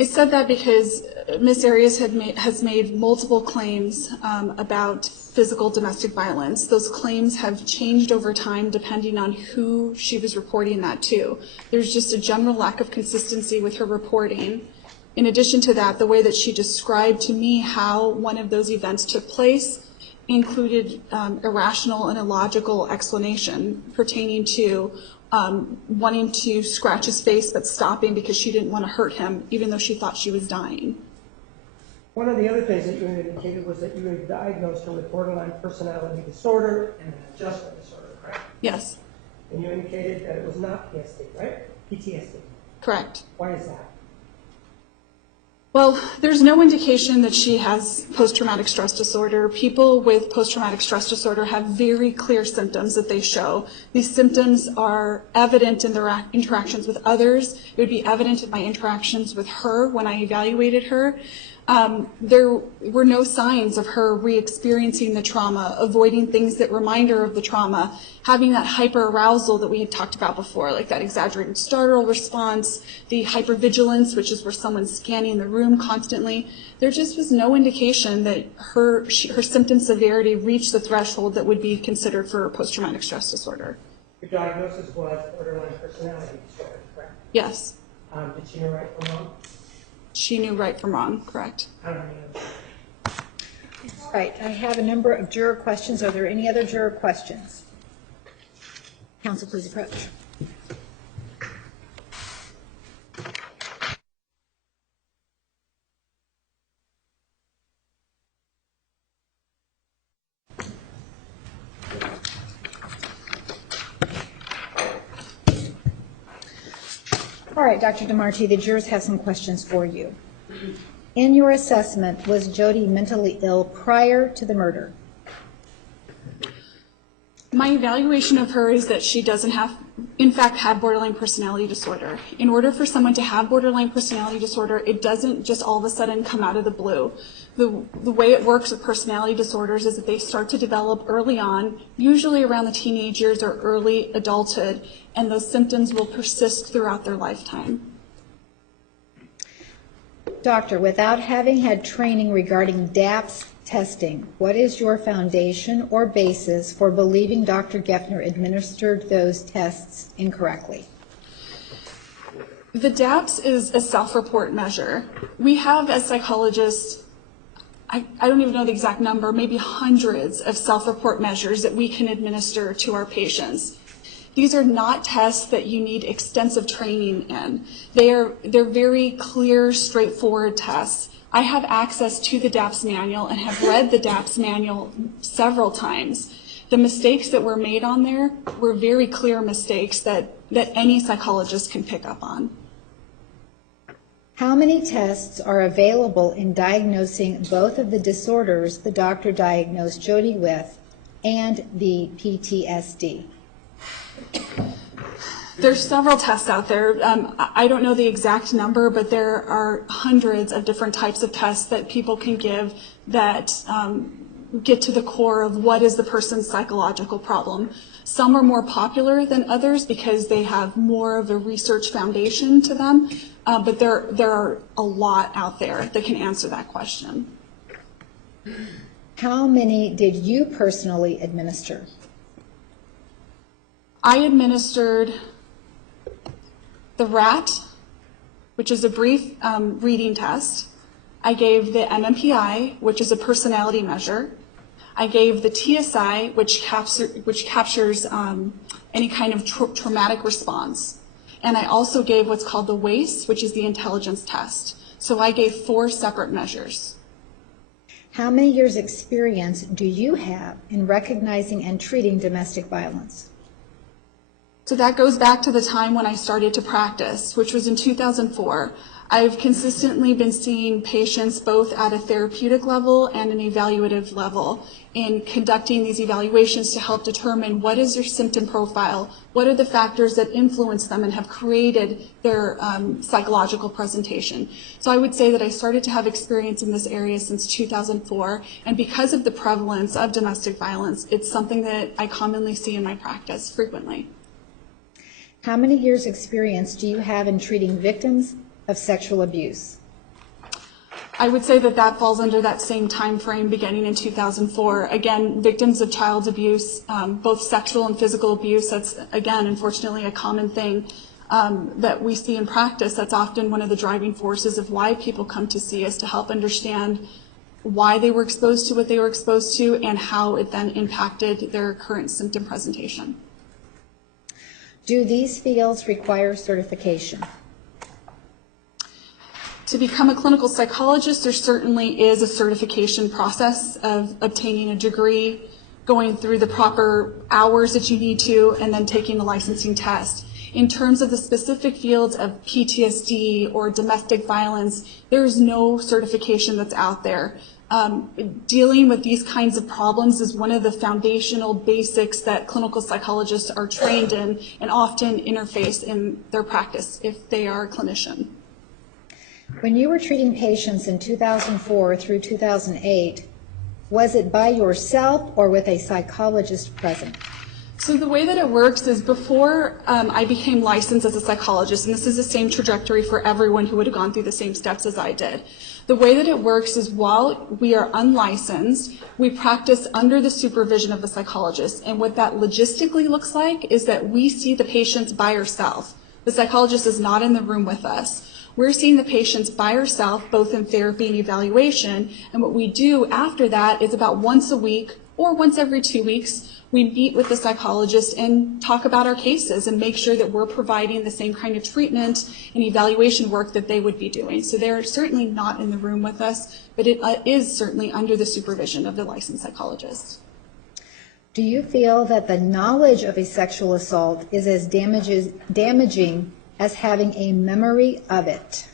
I said that because Miss Arias has made multiple claims about physical domestic violence. Those claims have changed over time depending on who she was reporting that to. There's just a general lack of consistency with her reporting. In addition to that, the way that she described to me how one of those events took place included irrational and illogical explanation pertaining to wanting to scratch his face but stopping because she didn't want to hurt him even though she thought she was dying. One of the other things that you indicated was that you had diagnosed her with borderline personality disorder and an adjustment disorder, correct? Yes, And you indicated that it was not PTSD, right? PTSD. correct. Why is that? Well, there's no indication that she has post-traumatic stress disorder. People with post-traumatic stress disorder have very clear symptoms that they show. These symptoms are evident in their interactions with others. It would be evident in my interactions with her when I evaluated her. There were no signs of her re-experiencing the trauma, avoiding things that remind her of the trauma, having that hyper-arousal that we had talked about before, like that exaggerated startle response, the hypervigilance, which is where someone's scanning the room constantly. There just was no indication that her symptom severity reached the threshold that would be considered for post-traumatic stress disorder. Your diagnosis was borderline personality disorder, correct? Yes, Did she know right from wrong? she knew right from wrong, correct. How many of them? Right, I have a number of juror questions. Are there any other juror questions? Counsel, please approach. right, Dr. DeMarte, the jurors have some questions for you. In your assessment, was Jodi mentally ill prior to the murder? My evaluation of her is that she doesn't have, in fact, have borderline personality disorder. In order for someone to have borderline personality disorder, it doesn't just all of a sudden come out of the blue. The way it works with personality disorders is that they start to develop early on, usually around the teenage years or early adulthood, and those symptoms will persist throughout their lifetime. Doctor, without having had training regarding DAPS testing, what is your foundation or basis for believing Dr. Geffner administered those tests incorrectly? The DAPS is a self-report measure. We have, as psychologists, I don't even know the exact number, maybe hundreds of self-report measures that we can administer to our patients. These are not tests that you need extensive training in. They're very clear, straightforward tests. I have access to the DAPS manual and have read the DAPS manual several times. The mistakes that were made on there were very clear mistakes that any psychologist can pick up on. How many tests are available in diagnosing both of the disorders the doctor diagnosed Jodi with and the PTSD? There's several tests out there. I don't know the exact number, but there are hundreds of different types of tests that people can give that get to the core of what is the person's psychological problem. Some are more popular than others because they have more of a research foundation to them, but there are a lot out there that can answer that question. How many did you personally administer? I administered the RAT, which is a brief reading test. I gave the MMPI, which is a personality measure. I gave the TSI, which captures any kind of traumatic response. And I also gave what's called the WACE, which is the intelligence test. So I gave 4 separate measures. How many years' experience do you have in recognizing and treating domestic violence? So that goes back to the time when I started to practice, which was in 2004. I've consistently been seeing patients both at a therapeutic level and an evaluative level in conducting these evaluations to help determine what is their symptom profile, what are the factors that influence them and have created their psychological presentation. So I would say that I started to have experience in this area since 2004, and because of the prevalence of domestic violence, it's something that I commonly see in my practice frequently. How many years' experience do you have in treating victims of sexual abuse? I would say that that falls under that same time frame beginning in 2004. Again, victims of child abuse, both sexual and physical abuse, that's, again, unfortunately a common thing that we see in practice. That's often one of the driving forces of why people come to see us, to help understand why they were exposed to what they were exposed to and how it then impacted their current symptom presentation. Do these fields require certification? To become a clinical psychologist, there certainly is a certification process of obtaining a degree, going through the proper hours that you need to, and then taking the licensing test. In terms of the specific fields of PTSD or domestic violence, there is no certification that's out there. Dealing with these kinds of problems is one of the foundational basics that clinical psychologists are trained in and often interface in their practice if they are a clinician. When you were treating patients in 2004 through 2008, was it by yourself or with a psychologist present? So the way that it works is before I became licensed as a psychologist, and this is the same trajectory for everyone who would have gone through the same steps as I did. The way that it works is while we are unlicensed, we practice under the supervision of the psychologist. And what that logistically looks like is that we see the patients by ourselves. The psychologist is not in the room with us. We're seeing the patients by ourselves, both in therapy and evaluation. And what we do after that is about once a week or once every 2 weeks, we meet with the psychologist and talk about our cases and make sure that we're providing the same kind of treatment and evaluation work that they would be doing. So they're certainly not in the room with us, but it is certainly under the supervision of the licensed psychologist. Do you feel that the knowledge of a sexual assault is as damaging as having a memory of it?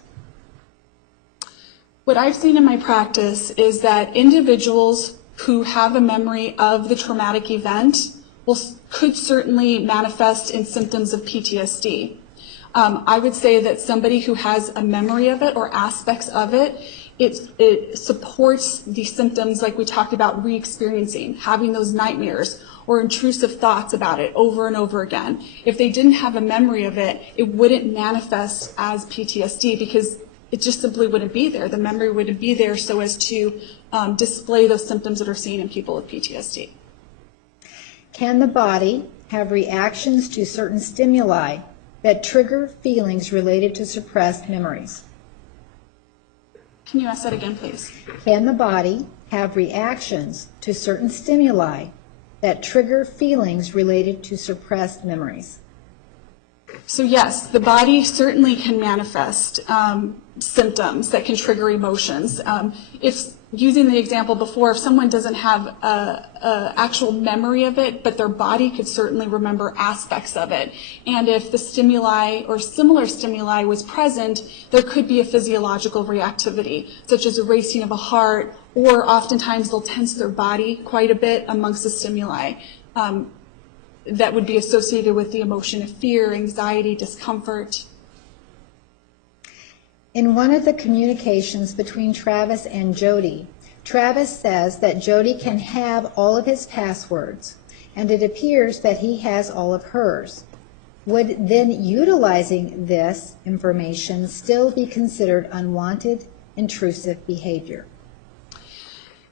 What I've seen in my practice is that individuals who have a memory of the traumatic event could certainly manifest in symptoms of PTSD. I would say that somebody who has a memory of it or aspects of it, it supports the symptoms like we talked about re-experiencing, having those nightmares or intrusive thoughts about it over and over again. If they didn't have a memory of it, it wouldn't manifest as PTSD because it just simply wouldn't be there. The memory wouldn't be there so as to display those symptoms that are seen in people with PTSD. Can the body have reactions to certain stimuli that trigger feelings related to suppressed memories? Can you ask that again, please? Can the body have reactions to certain stimuli that trigger feelings related to suppressed memories? So yes, the body certainly can manifest symptoms that can trigger emotions. If using the example before, if someone doesn't have a actual memory of it, but their body could certainly remember aspects of it, and if the stimuli or similar stimuli was present, there could be a physiological reactivity, such as a racing of a heart, or oftentimes they'll tense their body quite a bit amongst the stimuli. That would be associated with the emotion of fear, anxiety, discomfort. In one of the communications between Travis and Jodi, Travis says that Jodi can have all of his passwords, and it appears that he has all of hers. Would then utilizing this information still be considered unwanted, intrusive behavior?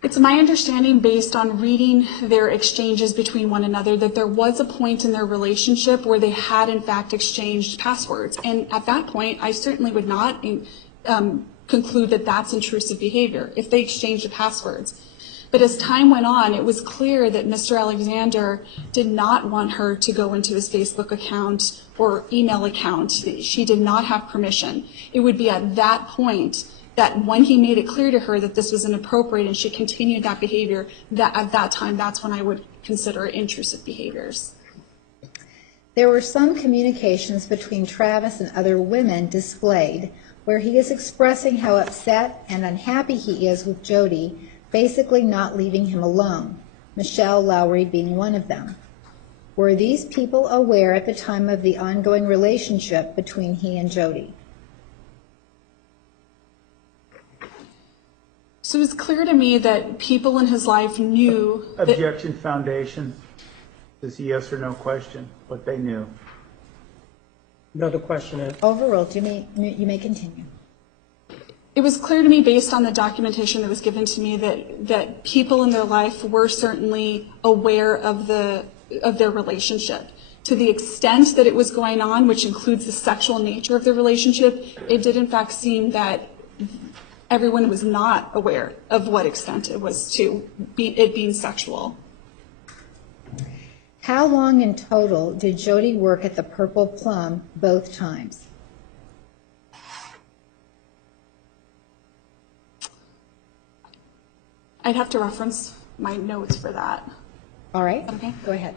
It's my understanding, based on reading their exchanges between one another, that there was a point in their relationship where they had in fact exchanged passwords. And at that point, I certainly would not conclude that that's intrusive behavior if they exchanged the passwords. But as time went on, it was clear that Mr. Alexander did not want her to go into his Facebook account or email account. She did not have permission. It would be at that point that when he made it clear to her that this was inappropriate and she continued that behavior, that at that time, that's when I would consider it intrusive behaviors. There were some communications between Travis and other women displayed where he is expressing how upset and unhappy he is with Jodi, basically not leaving him alone, Michelle Lowry being one of them. Were these people aware at the time of the ongoing relationship between he and Jodi? So it was clear to me that people in his life knew that... Objection Foundation, this is a yes or no question, what they knew. No, the question is, Overruled. You may continue. It was clear to me, based on the documentation that was given to me, that people in their life were certainly aware of their relationship. To the extent that it was going on, which includes the sexual nature of the relationship, it did in fact seem that everyone was not aware of what extent it was to it being sexual. How long in total did Jodi work at the Purple Plum both times? I'd have to reference my notes for that. All right. Okay. Go ahead.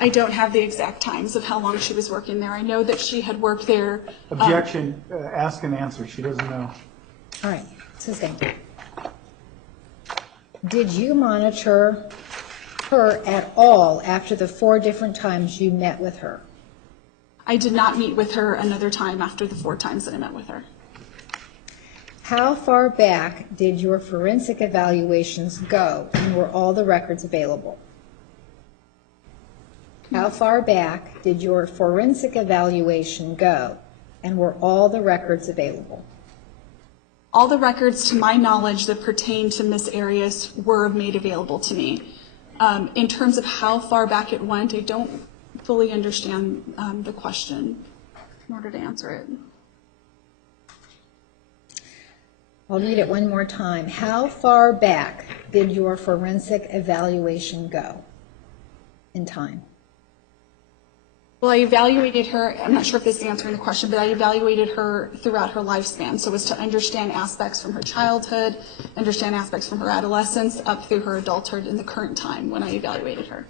I don't have the exact times of how long she was working there. I know that she had worked there. Objection, ask and answer, she doesn't know. All right. So same. Did you monitor her at all after the 4 different times you met with her? I did not meet with her another time after the 4 times that I met with her. How far back did your forensic evaluations go, and were all the records available? How far back did your forensic evaluation go, and were all the records available? All the records, to my knowledge, that pertain to Ms. Arias were made available to me. In terms of how far back it went, I don't fully understand the question in order to answer it. I'll read it one more time. How far back did your forensic evaluation go in time? Well, I evaluated her, I'm not sure if this is answering the question, but I evaluated her throughout her lifespan. So it was to understand aspects from her childhood, understand aspects from her adolescence, up through her adulthood in the current time when I evaluated her.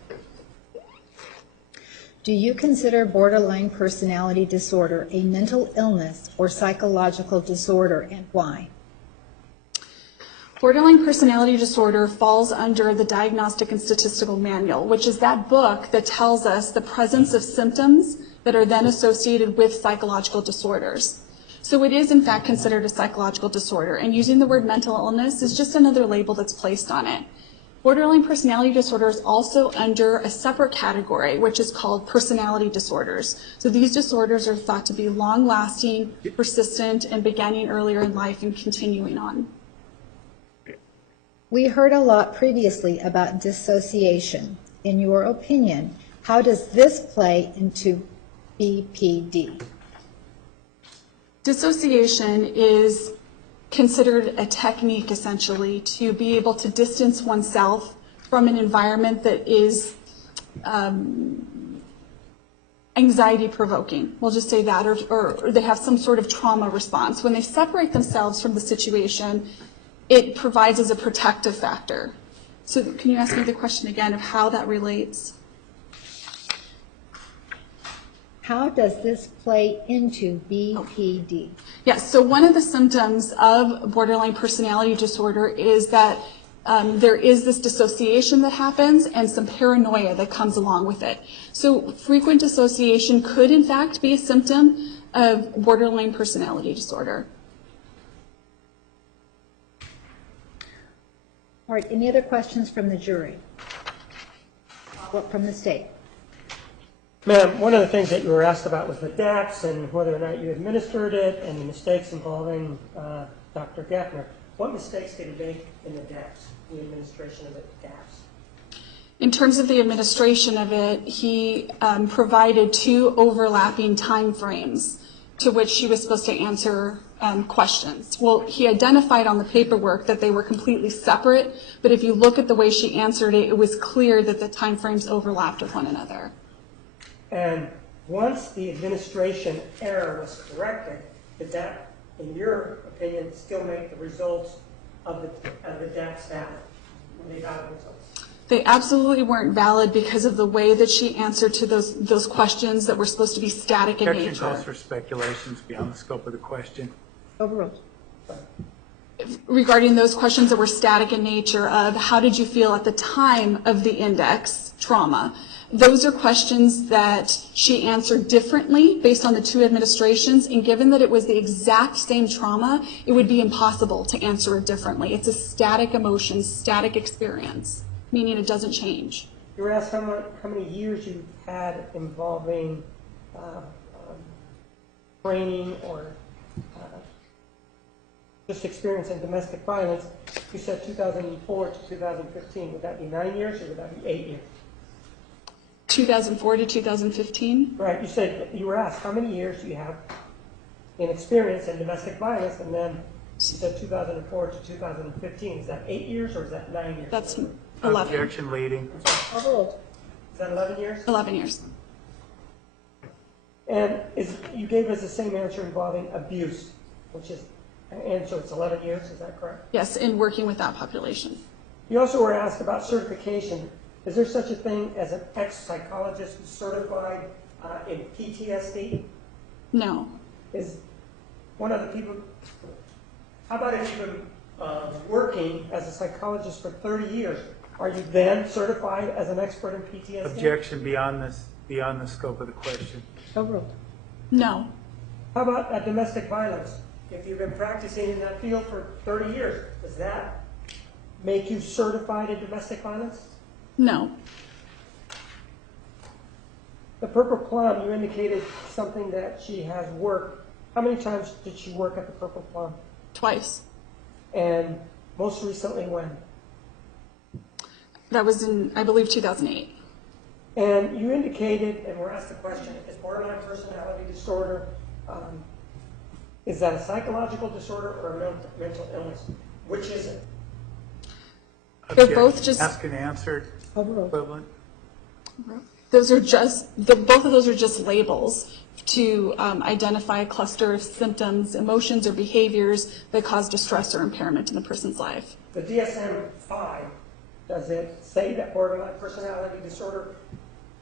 Do you consider borderline personality disorder a mental illness or psychological disorder, and why? Borderline personality disorder falls under the Diagnostic and Statistical Manual, which is that book that tells us the presence of symptoms that are then associated with psychological disorders. So it is in fact considered a psychological disorder, and using the word mental illness is just another label that's placed on it. Borderline personality disorder is also under a separate category, which is called personality disorders. So these disorders are thought to be long-lasting, persistent, and beginning earlier in life and continuing on. We heard a lot previously about dissociation. In your opinion, how does this play into BPD? Dissociation is considered a technique, essentially, to be able to distance oneself from an environment that is anxiety-provoking. We'll just say that, or they have some sort of trauma response. When they separate themselves from the situation, it provides as a protective factor. So can you ask me the question again of how that relates? How does this play into BPD? Yes, so one of the symptoms of borderline personality disorder is that there is this dissociation that happens and some paranoia that comes along with it. So frequent dissociation could in fact be a symptom of borderline personality disorder. All right, any other questions from the jury? What from the state? Ma'am, one of the things that you were asked about was the DAPS and whether or not you administered it and the mistakes involving Dr. Gaffner. What mistakes did he make in the DAPS, the administration of the DAPS? In terms of the administration of it, he provided 2 overlapping time frames to which she was supposed to answer questions. Well, he identified on the paperwork that they were completely separate, but if you look at the way she answered it, it was clear that the time frames overlapped with one another. And once the administration error was corrected, did that, in your opinion, still make the results of the DAPS valid? When they got the results? They absolutely weren't valid because of the way that she answered to those questions that were supposed to be static in Objection calls nature. for speculations beyond the scope of the question. Overruled. Regarding those questions that were static in nature of how did you feel at the time of the index trauma, those are questions that she answered differently based on the 2 administrations, and given that it was the exact same trauma, it would be impossible to answer it differently. It's a static emotion, static experience, meaning it doesn't change. You were asked how many years you had involving training or just experience in domestic violence. You said 2004 to 2015. Would that be 9 years or would that be 8 years? 2004 to 2015? Right. You said you were asked how many years do you have in experience in domestic violence, and then you said 2004 to 2015. Is that 8 years or is that 9 years? That's 11. Objection leading. Overruled. Is that 11 years? 11 years. And you gave us the same answer involving abuse, which is, and so it's 11 years. Is that correct? Yes, in working with that population. You also were asked about certification. Is there such a thing as an ex-psychologist who's certified in PTSD? No. Is one of the people, how about if you've been working as a psychologist for 30 years? Are you then certified as an expert in PTSD? Objection beyond the scope of the question. Overruled. No. How about domestic violence? If you've been practicing in that field for 30 years, does that make you certified in domestic violence? No. The Purple Plum, you indicated something that she has worked. How many times did she work at the Purple Plum? Twice. And most recently when? That was in, I believe, 2008. And you indicated, and we're asked the question, is borderline personality disorder Is that a psychological disorder or a mental illness? Which is it? They're both just, Ask and answered equivalent. those are just, both of those are just labels to identify a cluster of symptoms, emotions, or behaviors that cause distress or impairment in the person's life. The DSM-5, does it say that borderline personality disorder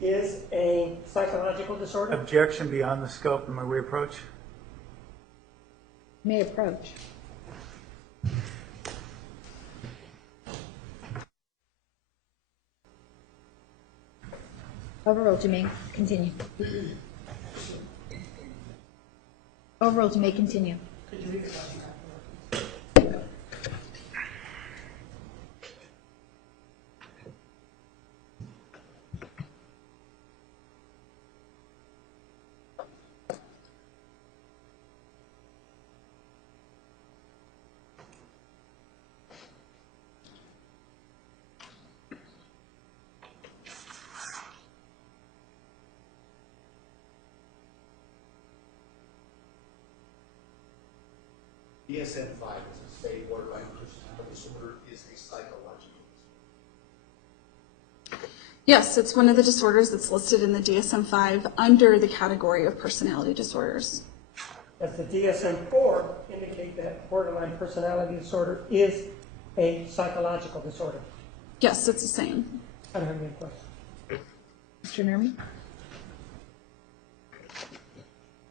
is a psychological disorder? Objection beyond the scope of my reapproach. May approach. Overruled, you may continue. Overruled, you may continue. DSM-5 is a state borderline personality disorder is a psychological disorder. Yes, it's one of the disorders that's listed in the DSM-5 under the category of personality disorders. Does the DSM-4 indicate that borderline personality disorder is a psychological disorder? Yes, it's the same. I don't have any questions. Mr. Nerman?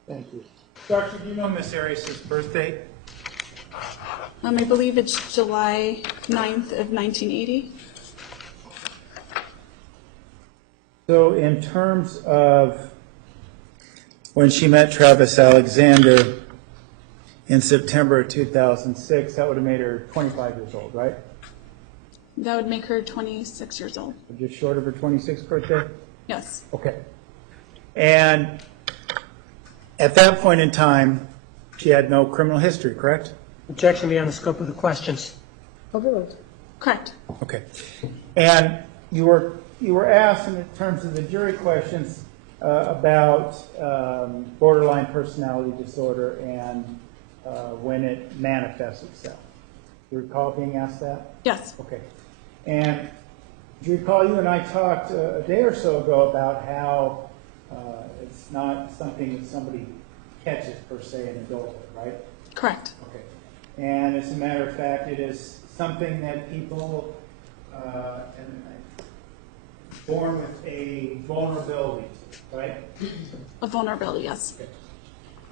Thank you. Doctor, do you know Miss Arias' birth date? I believe it's July 9th of 1980. So in terms of when she met Travis Alexander in September of 2006, that would have made her 25 years old, right? That would make her 26 years old. Just short of her 26th birthday? Yes. Okay. And at that point in time, she had no criminal history, correct? Objection beyond the scope of the questions. Overruled. Correct. Okay. And you were asked in terms of the jury questions about borderline personality disorder and when it manifests itself. Do you recall being asked that? Yes. Okay. And do you recall you and I talked a day or so ago about how it's not something that somebody catches per se in adulthood, right? Correct. Okay. And as a matter of fact, it is something that people born with a vulnerability, right? A vulnerability, yes. Okay.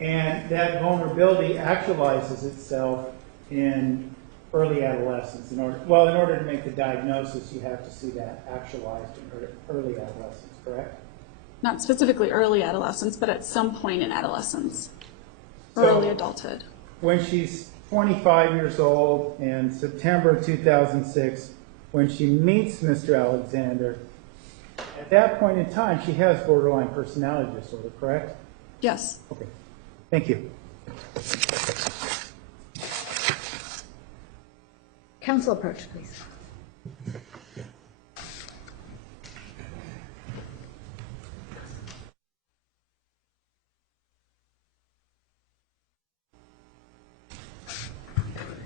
And that vulnerability actualizes itself in early adolescence. In order to make the diagnosis, you have to see that actualized in early adolescence, correct? Not specifically early adolescence, but at some point in adolescence, or So- early adulthood. When she's 25 years old in September 2006, when she meets Mr. Alexander, at that point in time, she has borderline personality disorder, correct? Yes. Okay. Thank you. Counsel approach, please.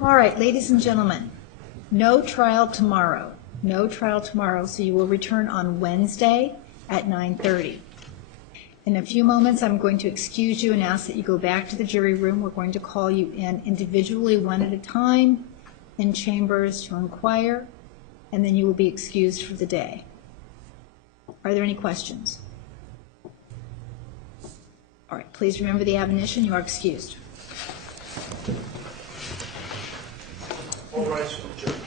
All right, ladies and gentlemen, no trial tomorrow. No trial tomorrow, so you will return on Wednesday at 9:30. In a few moments, I'm going to excuse you and ask that you go back to the jury room. We're going to call you in individually, one at a time, in chambers to inquire, and then you will be excused for the day. Are there any questions? All right, please remember the admonition. You are excused. All rise for the jury.